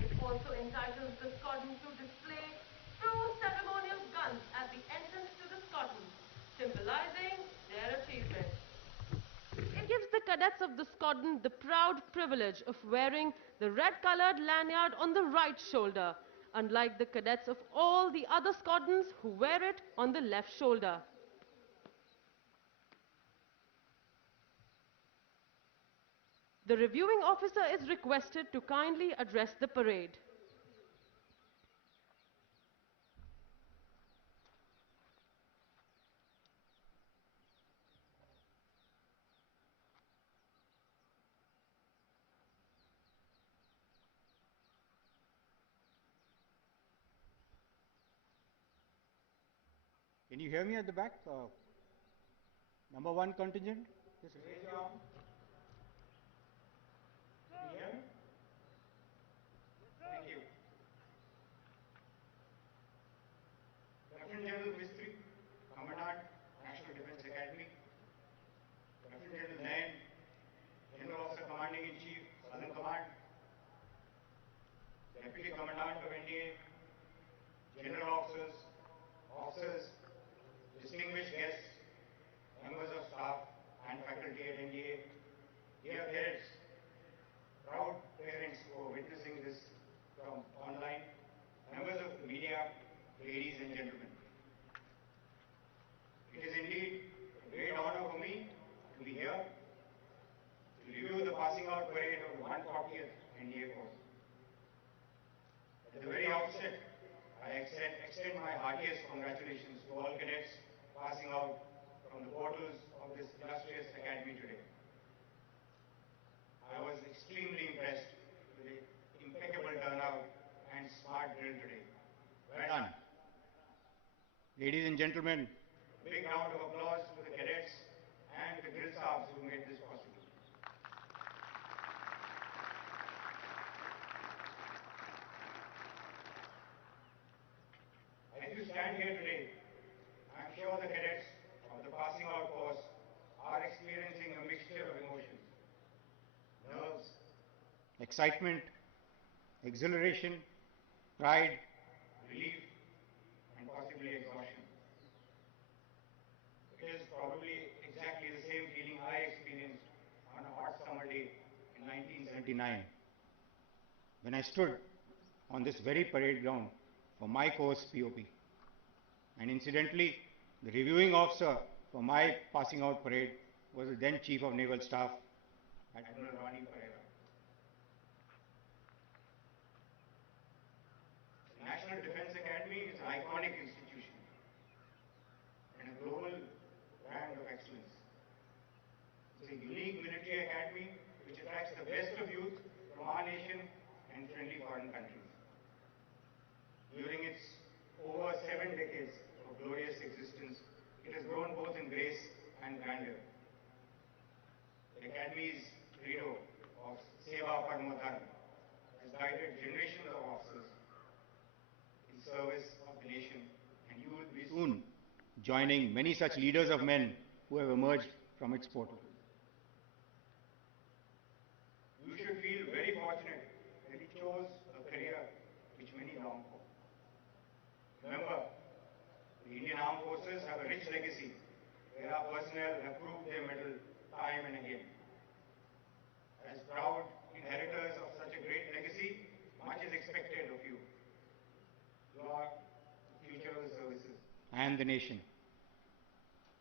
It also entitles the squadron to display two ceremonial guns at the entrance to the squadron, symbolizing their achievement. It gives the cadets of the squadron the proud privilege of wearing the red-colored lanyard on the right shoulder, unlike the cadets of all the other squadrons who wear it on the left shoulder. The reviewing officer is requested to kindly address the parade. Can you hear me at the back? Number 1 contingent? Yes, raise your arm. Can you hear me? Thank you. Lieutenant General Mistry, Commandant, National Defence Academy. Lieutenant General Nayan, General Officer Commanding in Chief, Southern Command. Deputy Commandant of NDA, General Officers, Officers, distinguished guests, members of staff and faculty at NDA, dear parents, proud parents who are witnessing this from online, members of the media, ladies and gentlemen. It is indeed a great honor for me to be here to review the passing out parade of the 140th NDA course. At the very outset, I extend my heartiest congratulations to all cadets passing out from the portals of this illustrious academy today. I was extremely impressed with the impeccable turnout and smart drill today. Well done. Ladies and gentlemen, a big round of applause to the cadets and the drill staffs who made this possible. As you stand here today, I am sure the cadets of the passing out course are experiencing a mixture of emotions. Nerves, excitement, exhilaration, pride, relief, and possibly exhaustion. It is probably exactly the same feeling I experienced on a hot summer day in 1979 when I stood on this very parade ground for my course POP. And incidentally, the reviewing officer for my passing out parade was the then Chief of Naval Staff, Admiral Rani Pereira. The National Defence Academy is an iconic institution and a global brand of excellence. It's a unique military academy which attracts the best of youth from our nation and friendly foreign countries. During its over 7 decades of glorious existence, Parama Dharma has guided generations of officers in service of the nation, and you will be soon joining many such leaders of men who have emerged from its portal. You should feel very fortunate that you chose a career which many long for. Remember, the Indian Armed Forces have a rich legacy where our personnel have proved their mettle time and again. As proud inheritors of such a great legacy, much is expected of you. You are the future of the services and the nation.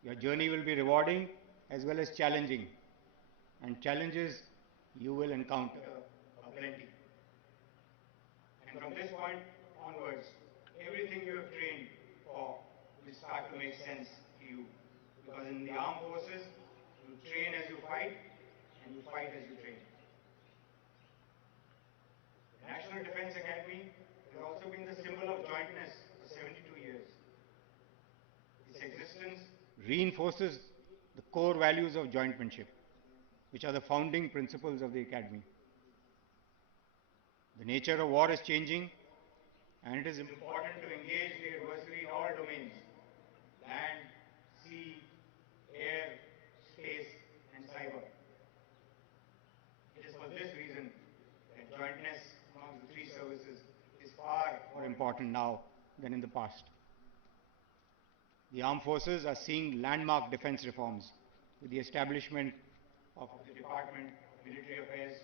Your journey will be rewarding as well as challenging, and challenges you will encounter plenty. And from this point onwards, everything you have trained for will start to make sense to you. Because in the armed forces, you train as you fight, and you fight as you train. The National Defence Academy has also been the symbol of jointness for 72 years. Its existence reinforces the core values of jointmanship, which are the founding principles of the Academy. The nature of war is changing, and it is important to engage the adversary in all domains: land, sea, air, space, and cyber. It is for this reason that jointness amongst the three services is far more important now than in the past. The armed forces are seeing landmark defense reforms with the establishment of the Department of Military Affairs,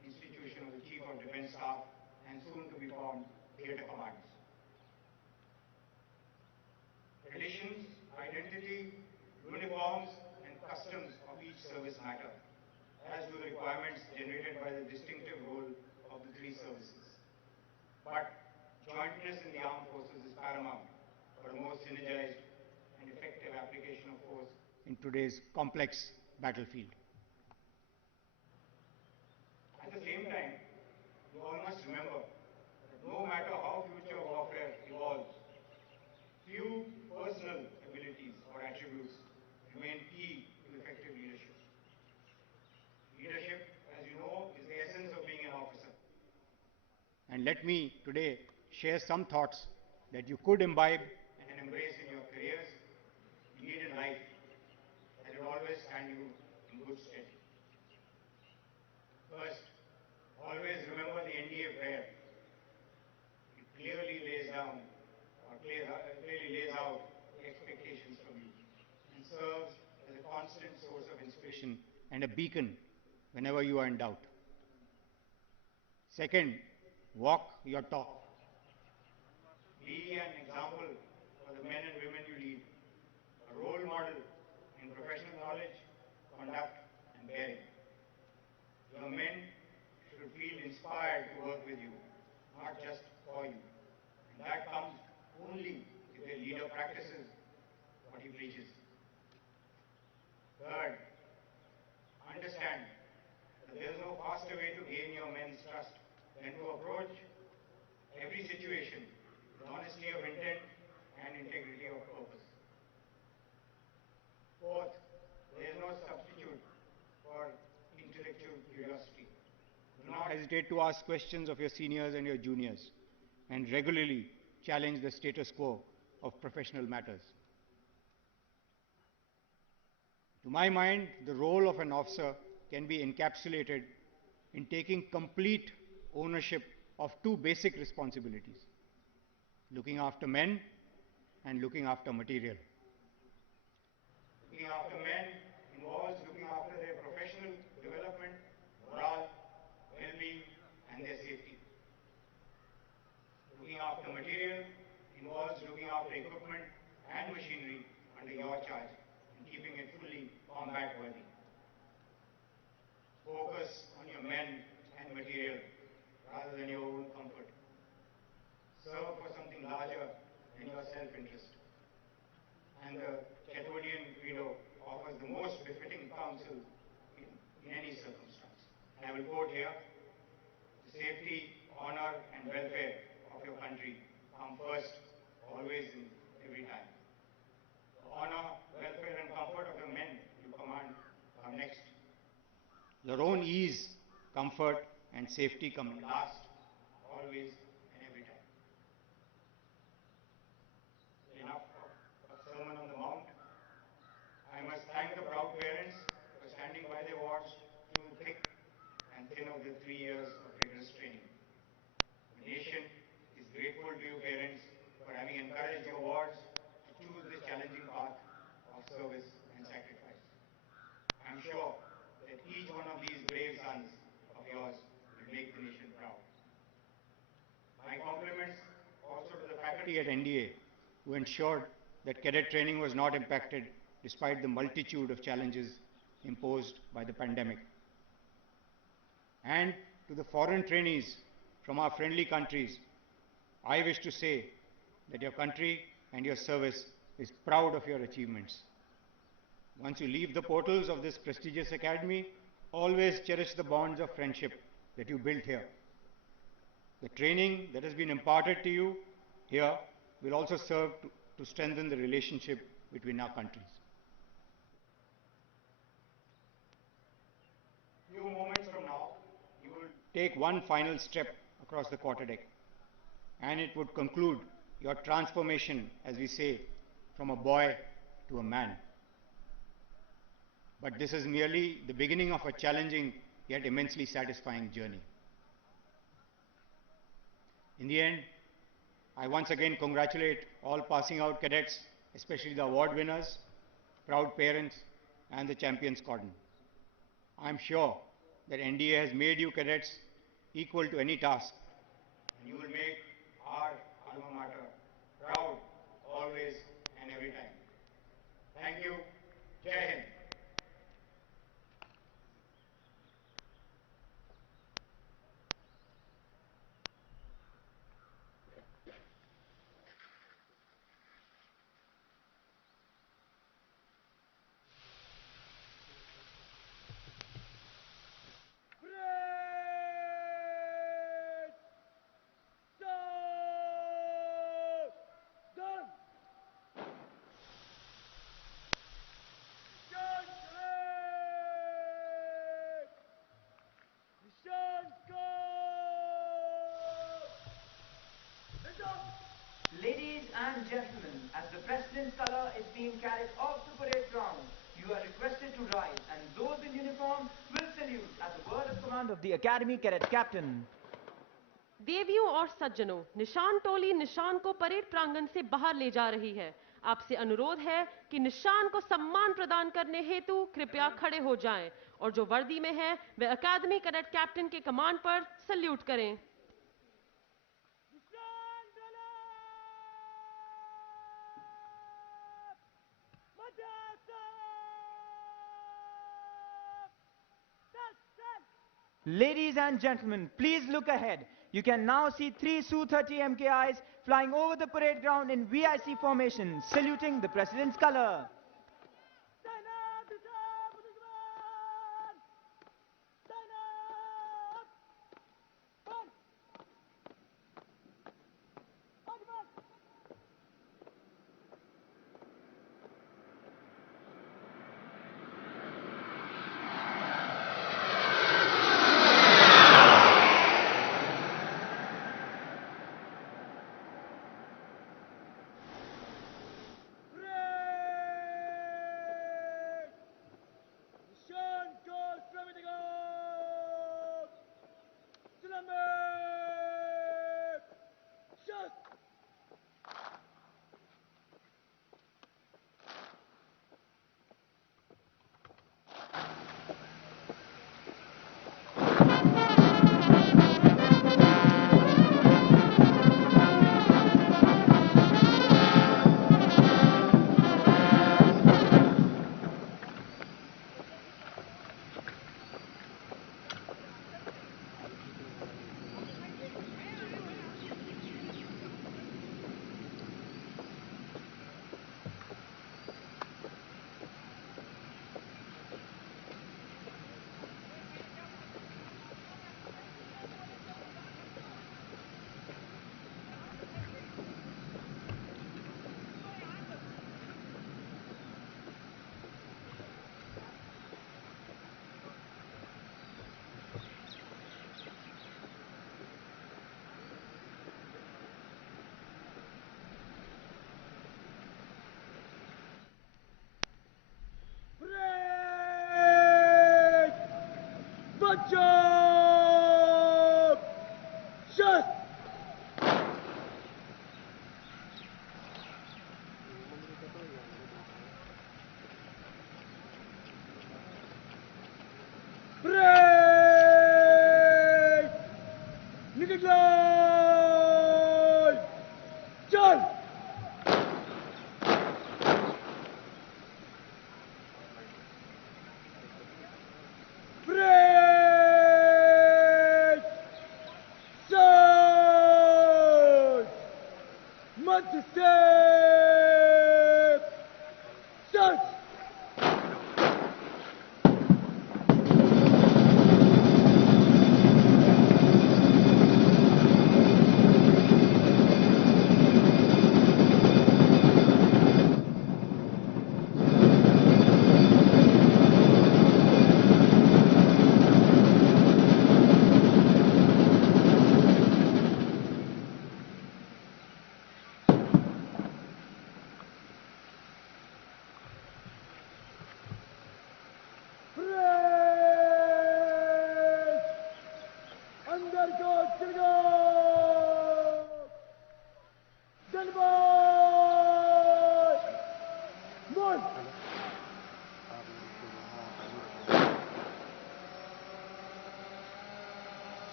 institution of the Chief of Defense Staff, and soon to be formed theatre commands. Traditions, identity, uniforms, and customs of each service matter, as do the requirements generated by the distinctive role of the three services. But jointness in the armed forces is paramount for a more synergized and effective application of force in today's complex battlefield. At the same time, you all must remember that no matter how future warfare evolves, few personal abilities or attributes remain key to effective leadership. Leadership, as you know, is the essence of being an officer. And let me today share some thoughts that you could imbibe and embrace in your careers, indeed in life, that will always stand you in good stead. First, always remember the NDA prayer. It clearly lays down or clearly lays out the expectations from you and serves as a constant source of inspiration and a beacon whenever you are in doubt. Second, walk your talk. Be an example for the men and women you lead, a role model in professional knowledge, conduct, and bearing. Your men should feel inspired to work with you, not just for you. And that comes only if their leader practices what he preaches. Third, understand that there is no faster way to gain your men's trust than to approach every situation with honesty of intent and integrity of purpose. Fourth, there is no substitute for intellectual curiosity. Do not hesitate to ask questions of your seniors and your juniors, and regularly challenge the status quo of professional matters. To my mind, the role of an officer can be encapsulated in taking complete ownership of two basic responsibilities: looking after men and looking after material. Looking after men involves looking after their professional development, morale, well-being, and their safety. Looking after material involves looking after equipment and machinery under your charge and keeping it fully combat worthy. Focus on your men and material rather than your own comfort. Serve for something larger than your self-interest. And the Chetwodian credo offers the most befitting counsel in any circumstance. And I will quote here: the safety, honor, and welfare of your country come first, always and every time. The honor, welfare, and comfort of your men you command come next. Your own ease, comfort, and safety come last, always and every time. Enough of Sermon on the Mount. I must thank the proud parents for standing by their wards through the thick and thin of the 3 years of rigorous training. The nation is grateful to you parents for having encouraged your wards to choose this challenging path of service and sacrifice. I am sure that each one of these brave sons of yours will make the nation proud. My compliments also to the faculty at NDA who ensured that cadet training was not impacted despite the multitude of challenges imposed by the pandemic. And to the foreign trainees from our friendly countries, I wish to say that your country and your service is proud of your achievements. Once you leave the portals of this prestigious academy, always cherish the bonds of friendship that you built here. The training that has been imparted to you here will also serve to strengthen the relationship between our countries. Few moments from now, you will take one final step across the quarterdeck, and it would conclude your transformation, as we say, from a boy to a man. But this is merely the beginning of a challenging yet immensely satisfying journey. In the end, I once again congratulate all passing out cadets, especially the award winners, proud parents, and the champions cordon. I am sure that NDA has made you cadets equal to any task, and you will make our alma mater proud always and every time. Thank you. Jai Hind. Ladies and gentlemen, as the President's color is being carried off the parade ground, you are requested to rise, and those in uniform will salute at the word of command of the Academy Cadet Captain. देवियों और सज्जनों, निशान टोली निशान को parade प्रांगण से बाहर ले जा रही है। आपसे अनुरोध है कि निशान को सम्मान प्रदान करने हेतु कृपया खड़े हो जाएं और जो वर्दी में है वे अकादमी कैडेट कैप्टन के कमांड पर सल्यूट करें। Ladies and gentlemen, please look ahead. You can now see 3 Su-30 MKIs flying over the parade ground in VIC formation, saluting the President's color. March up! Just! Break! Nicket line! Charge! Break! Charge! Month step! Charge!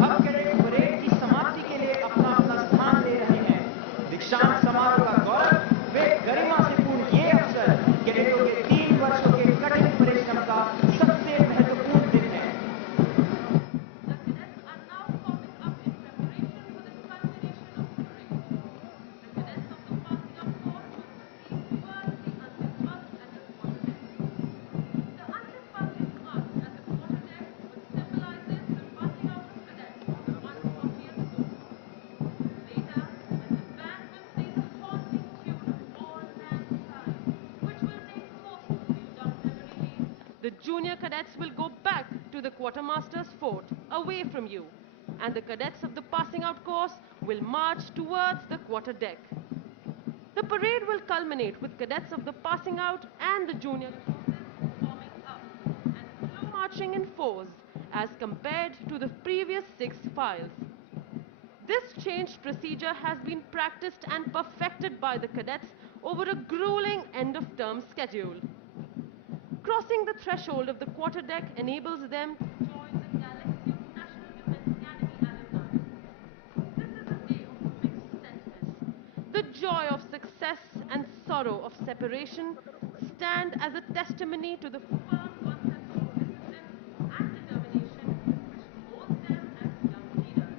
अब cadet parade की समाप्ति के लिए अपना अपना स्थान ले रहे हैं। दीक्षांत समारोह का गौरव वे गरिमा से पूर्ण ये अवसर कैडेटों के 3 वर्षों के कठिन परिश्रम का सबसे महत्वपूर्ण दिन है। The junior cadets will go back to the quartermaster's fort, away from you, and the cadets of the passing out course will march towards the quarterdeck. The parade will culminate with cadets of the passing out and the junior courses forming up and slow marching in fours as compared to the previous 6 files. This changed procedure has been practiced and perfected by the cadets over a grueling end-of-term schedule. Crossing the threshold of the quarterdeck enables them to join the Galaxy National Defense Academy alumni. This is a day of mixed sentiments. The joy of success and sorrow of separation stand as a testimony to the firm concepts of discipline and determination which molds them as young leaders.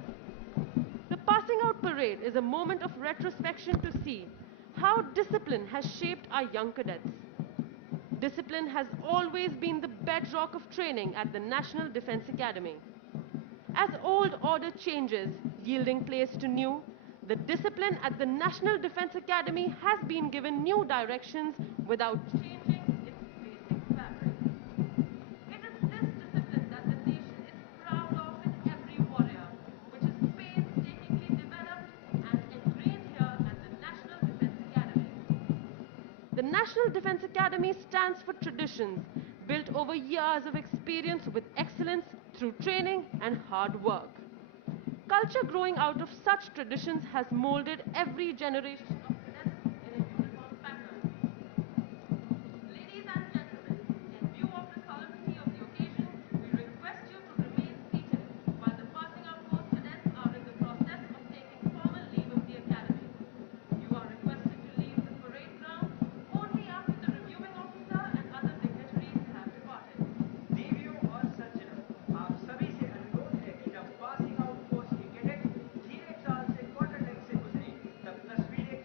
The passing out parade is a moment of retrospection to see how discipline has shaped our young cadets. Discipline has always been the bedrock of training at the National Defense Academy. As old order changes, yielding place to new, the discipline at the National Defense Academy has been given new directions without changing its basic fabric. It is this discipline that the nation is proud of in every warrior, which is painstakingly developed and ingrained here at the National Defense Academy. The National Defense Academy stands for traditions built over years of experience with excellence through training and hard work. Culture growing out of such traditions has molded every generation of cadets in a uniform pattern. Ladies and gentlemen, in view of the solemnity of the occasion, we request you to remain seated while the passing out course cadets are in the process of taking formal leave of the Academy. You are requested to leave the parade ground only after the reviewing officer and other dignitaries have departed. देवियों और सज्जनों, आप सभी से अनुरोध है कि जब पासिंग आउट कोर्स के कैडेट धीरे चाल से क्वार्टर डेक से गुजरें, तब तस्वीरें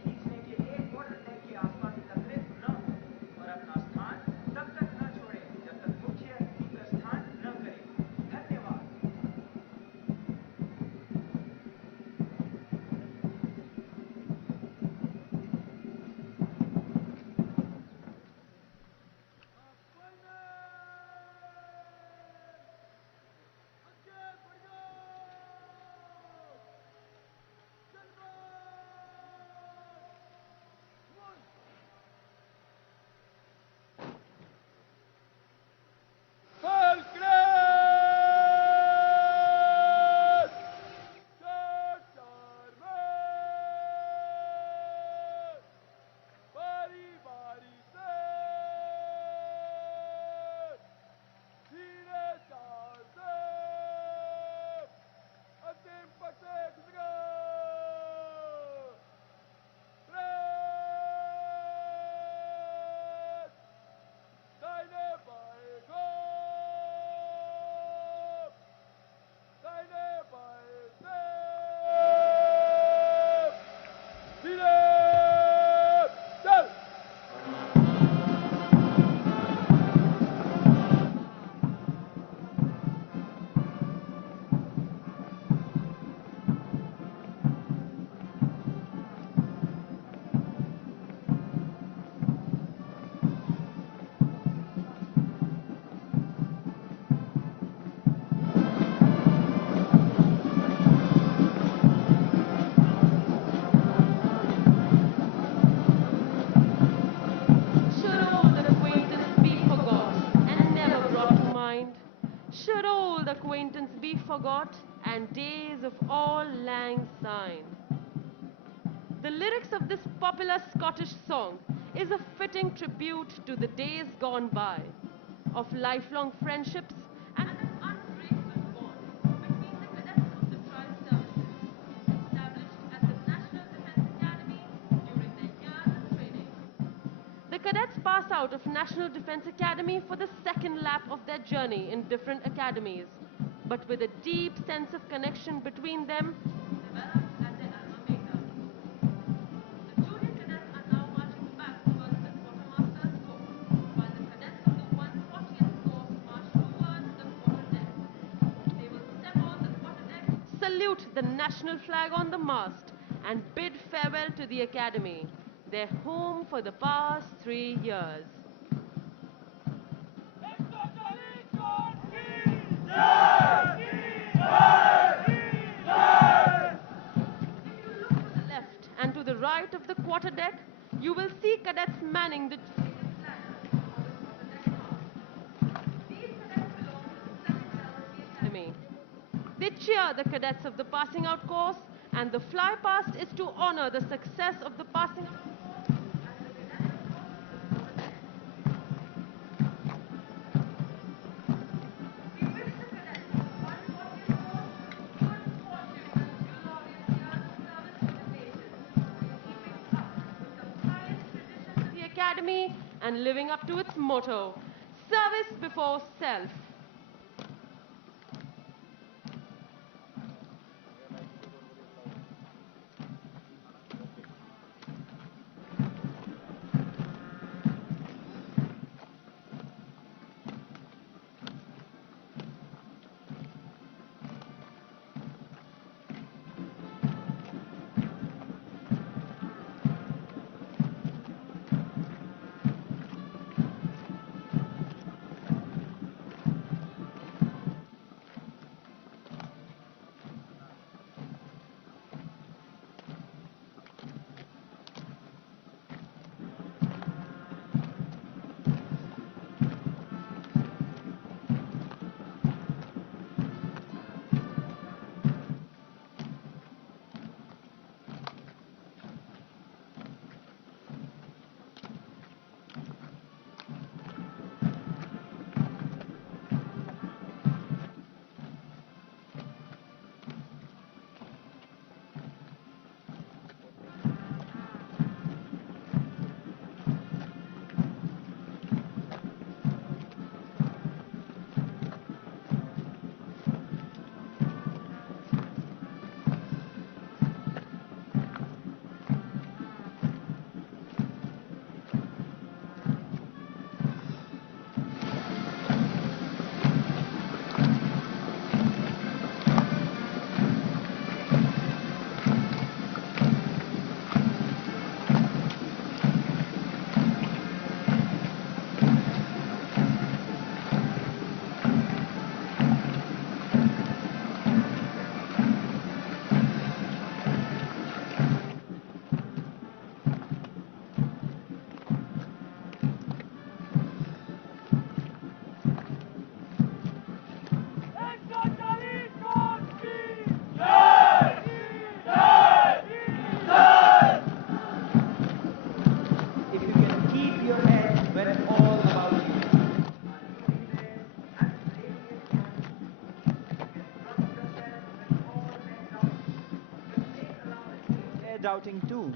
should old acquaintance be forgot and days of all lang syne? The lyrics of this popular Scottish song is a fitting tribute to the days gone by, of lifelong friendships and an unbreakable bond between the cadets of the tri-services, established at the National Defence Academy during their years of training. The cadets pass out of National Defence Academy for the second lap of their journey in different academies, but with a deep sense of connection between them developed at their alma mater. The junior cadets are now marching back towards the quartermaster's course, while the cadets of the 140th course march towards the quarterdeck. They will step on the quarterdeck, salute the national flag on the mast, and bid farewell to the academy, their home for the past 3 years. If you look to the left and to the right of the quarterdeck, you will see cadets manning the These cadets belong to the second level of the academy. They cheer the cadets of the passing out course, and the fly past is to honor the success of the passing out course. We wish the cadets of the 140th course good fortune and glorious years of service to the nation, in keeping up with the highest traditions of the academy and living up to its motto, service before self. If you can keep your head when all about you. Air doubting too.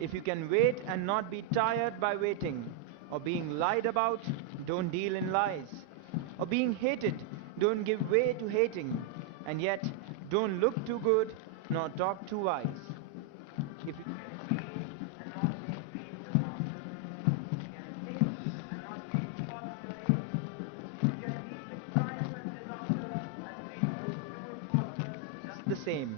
If you can wait and not be tired by waiting, or being lied about, don't deal in lies, or being hated, don't give way to hating, and yet don't look too good nor talk too wise. If you the same.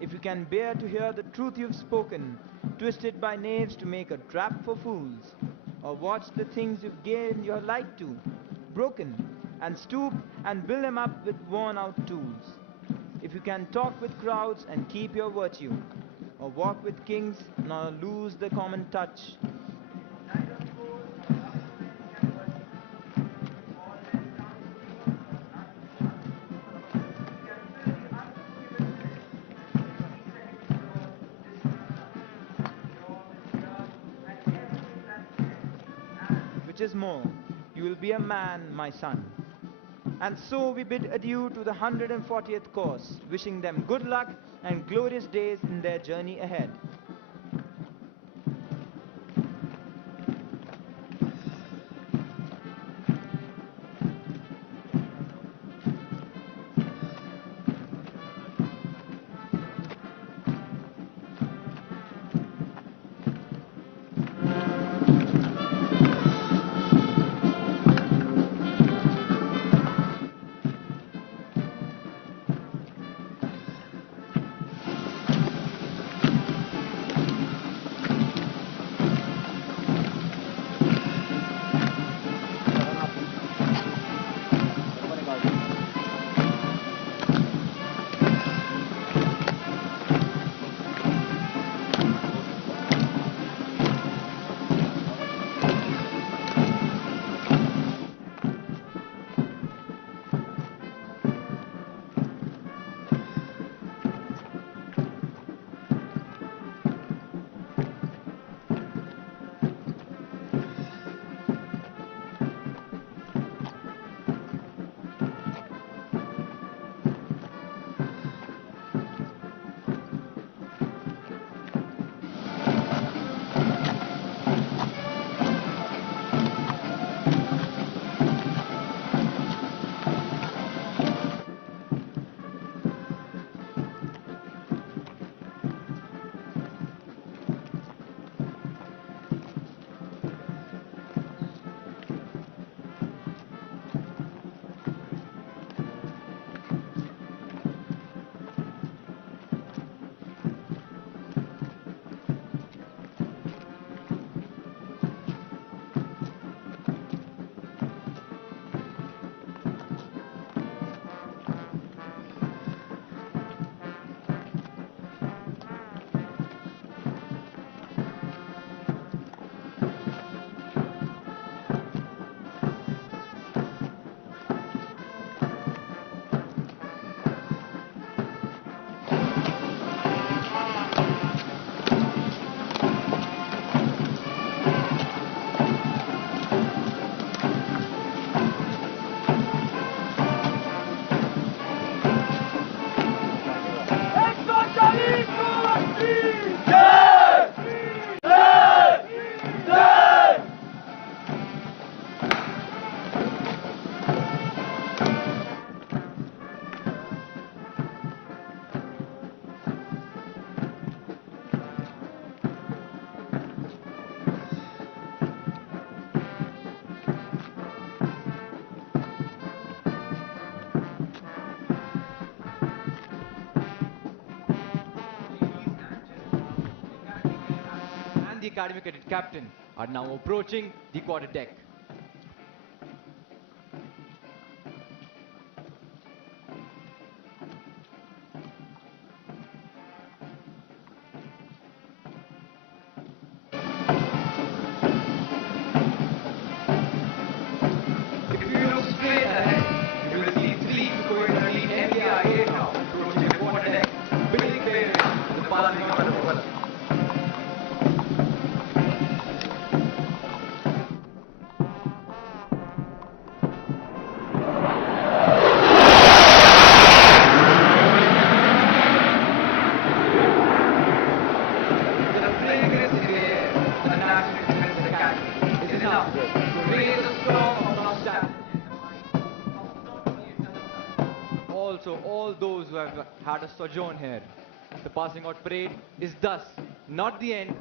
If you can bear to hear the truth you've spoken, twisted by knaves to make a trap for fools, or watch the things you've gained your light to, broken, and stoop and build them up with worn out tools. If you can talk with crowds and keep your virtue, or walk with kings nor lose the common touch, which is more. You will be a man, my son. And so we bid adieu to the 140th course, wishing them good luck and glorious days in their journey ahead. And the Academy Cadet Captain are now approaching the quarter deck. If you look straight ahead, you will see three coincidentally NDA aircraft approaching the quarter deck, building barriers to the passing of the weapons. The fragrance in the air of the National Defense Academy is enough to raise a storm of nostalgia. Also, all those who have had a sojourn here. The passing out parade is thus not the end,